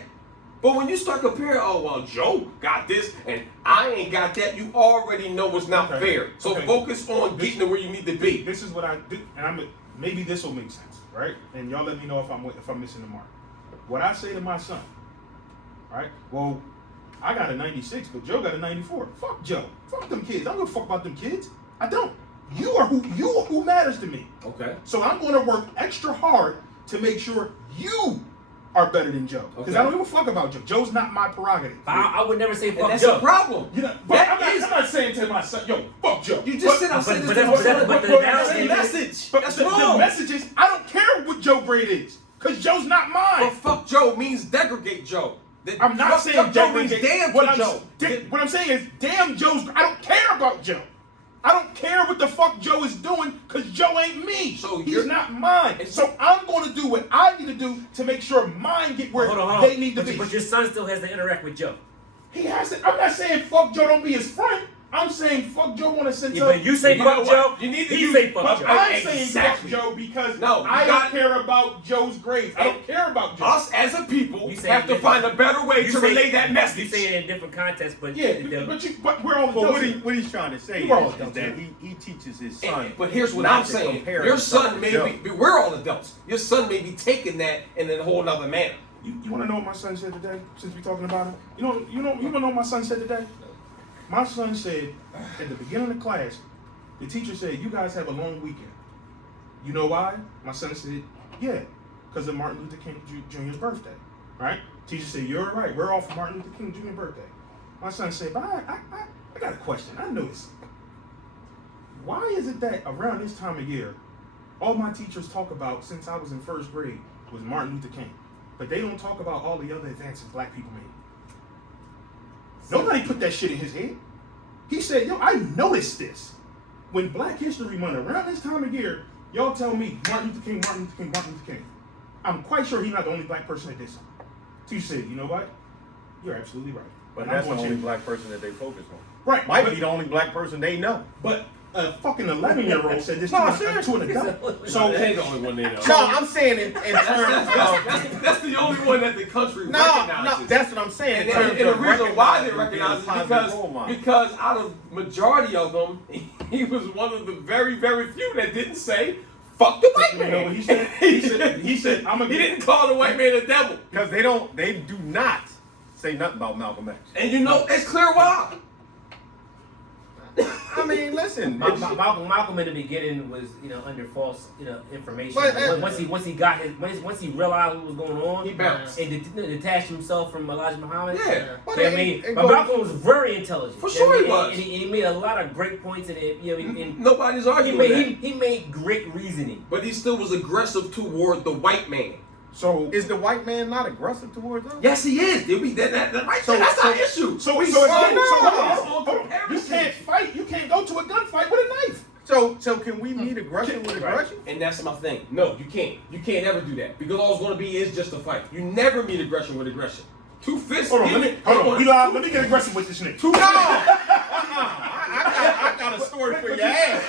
But when you start comparing, oh well, Joe got this and I ain't got that, you already know it's not Okay. fair. So Okay. focus on getting to where you need to be. This is what I do, and maybe this will make sense, right? And y'all let me know if I'm missing the mark. What I say to my son, right? Well, I got a 96, but Joe got a 94. Fuck Joe. Fuck them kids. I don't give a fuck about them kids. I don't. You are who matters to me. Okay. So I'm going to work extra hard to make sure you are better than Joe. Because Okay. I don't give a fuck about Joe. Joe's not my prerogative. I would never say And fuck that's Joe. the problem. You know, but That I'm not saying to my son, yo, fuck Joe. You just said I said but this. that's the analogy- message. But That's the wrong. message is, I don't care what Joe grade is. Because Joe's not But mine. fuck Joe means degradate Joe. I'm not saying fuck Joe means degradate. damn what to I'm, Joe. What I'm saying is, damn Joe's. I don't care about Joe. I don't care what the fuck Joe is doing because Joe ain't me. So he's you're- not mine. It's- So I'm going to do what I need to do to make sure mine get where Hold on. they need to But be. but your son still has to interact with Joe. He has to. I'm not saying fuck Joe, don't be his friend. I'm saying fuck Joe want to send Yeah, Joe. but you say You fuck know Joe. what? You need to he use- say fuck But Joe. I'm saying Exactly. fuck Joe because No, you I got- don't care about Joe's grades. I don't care about Joe. Us as a people You say have to it- find a better way You to say- relay that You message. say it in different contexts, but Yeah, the- but we're all Well, adults. what he's trying to say We're all is adults, that yeah. he teaches his son. But here's what not I'm to saying. compare Your himself son to may Joe. be, we're all adults. Your son may be taking that in a whole nother manner. You want to know what my son said today? Since we're talking about it, you want to know what my son said today? My son said at the beginning of the class, the teacher said, "You guys have a long weekend." You know why? My son said, "Yeah, because of Martin Luther King Jr.'s birthday." Right? Teacher said, "You're right. We're off for Martin Luther King Jr.'s birthday." My son said, "But I got a question. I noticed. Why is it that around this time of year, all my teachers talk about since I was in first grade was Martin Luther King, but they don't talk about all the other advances black people made?" Nobody put that shit in his head. He said, "Yo, I noticed this. When Black History Month, around this time of year, y'all tell me Martin Luther King, Martin Luther King, Martin Luther King. I'm quite sure he's not the only black person that did something." Teacher said, "You know what? You're absolutely right." But And that's I'm the going only to- black person that they focus on. Right. Might but, be the only black person they know. but a fucking 11-year-old said this No, to seriously. an adult. So So that ain't the only one they know. No, I'm saying in terms of. That's the only one that the country No, recognizes. that's what I'm saying. And, in terms and the of reason why they recognizing recognize it being a is positive role model. because out of majority of them, he was one of the very, very few that didn't say, fuck the white You man. know what he said? He said, "I'm He didn't call the white man a devil. Because they do not say nothing about Malcolm X. And you know, it's clear why. I mean, listen. Malcolm in the beginning was under false information. But, once he got once he realized what was going on, He bounced. and detached himself from Elijah Muhammad. Yeah. But You know what I it- mean, it but goes- Malcolm was very intelligent. For You know sure he what I mean? was. And he made a lot of great points in it. And Nobody's he arguing that. made great reasoning. But he still was aggressive toward the white man. So Is the white man not aggressive towards us? Yes, he is. That right So- there, that's so- our issue. So We again, slow hold on on. You comparison. can't fight. You can't go to a gunfight with a knife. So can we meet aggression with aggression? And that's my thing. No, you can't. You can't ever do that because all it's going to be is just a fight. You never meet aggression with aggression. Two fists. Hold on, let me get aggressive with this nigga. Two I got a story for your ass.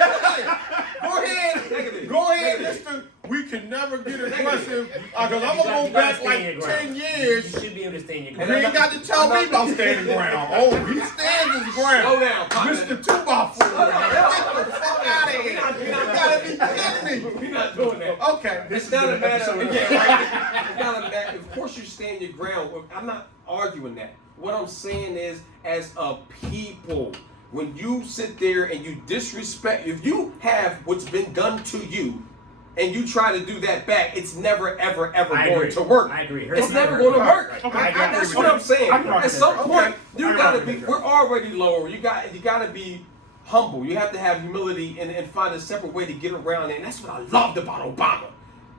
Go ahead. Negative. Go ahead, Negative. Mr. we can never get aggressive because I'm You gonna gotta go back stand your like ground. 10 You years. should be able to stand your You ground. ain't got to tell me about standing ground. Oh, he stands his ground. Slow down, partner. Mr. 2x4. Get the fuck out of here. You gotta be kidding me. We're not doing that. Okay. It's not a matter of, yeah, right. It's not a matter. Of course, you stand your ground. I'm not arguing that. What I'm saying is, as a people, when you sit there and you disrespect, if you have what's been done to you, and you try to do that back, it's never, ever, ever I going agree. to work. I agree. It's never going to work. Okay. That's agree what with I'm that. saying. I can rock At with some that. point, Okay. you I can gotta rock be. with that. We're already lower. You gotta be humble. You have to have humility and find a separate way to get around it. And that's what I loved about Obama.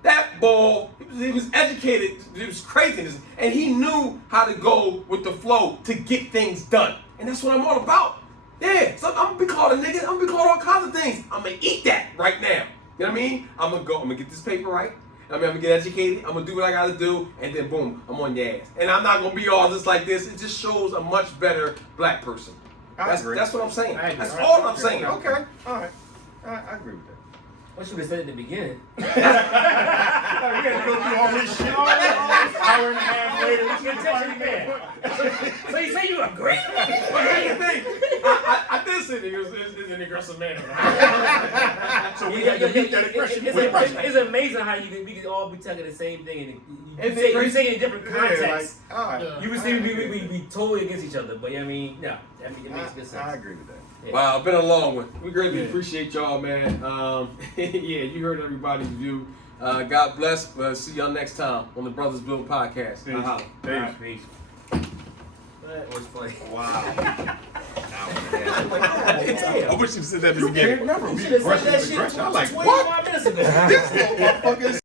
That bull, he was educated. It was craziness, and he knew how to go with the flow to get things done. And that's what I'm all about. Yeah, so I'm gonna be called a nigga. I'm gonna be called all kinds of things. I'm gonna eat that right now. You know what I mean? I'm gonna get this paper right. I'm gonna get educated. I'm gonna do what I gotta do, and then boom, I'm on your ass. And I'm not gonna be all just like this. It just shows a much better black person. I agree. That's what I'm saying. I agree. That's all I'm saying. Okay. All right. I agree with that. What you would have said at the beginning. We had to go through all this shit. Hour and a half later. What's your intention there? So you say you agree? But here's the thing. I did say that he was an aggressive man. So we had to beat that aggression with aggression. It's amazing how we can all be talking the same thing and It's you crazy. say it in different contexts. all right. Yeah. You would see we totally against each other, but I mean, no, it makes good sense. I agree with that. Yeah. Wow, been a long one. We greatly Yeah. appreciate y'all, man. Yeah, you heard everybody's view. God bless. See y'all next time on the Brothers Build podcast. Peace. Uh-huh. Peace. Peace. That was funny. Wow. I wish you said that You can't remember. You We should have said that aggressive, shit aggressive. I'm like, 25 what? minutes ago. This little motherfucker is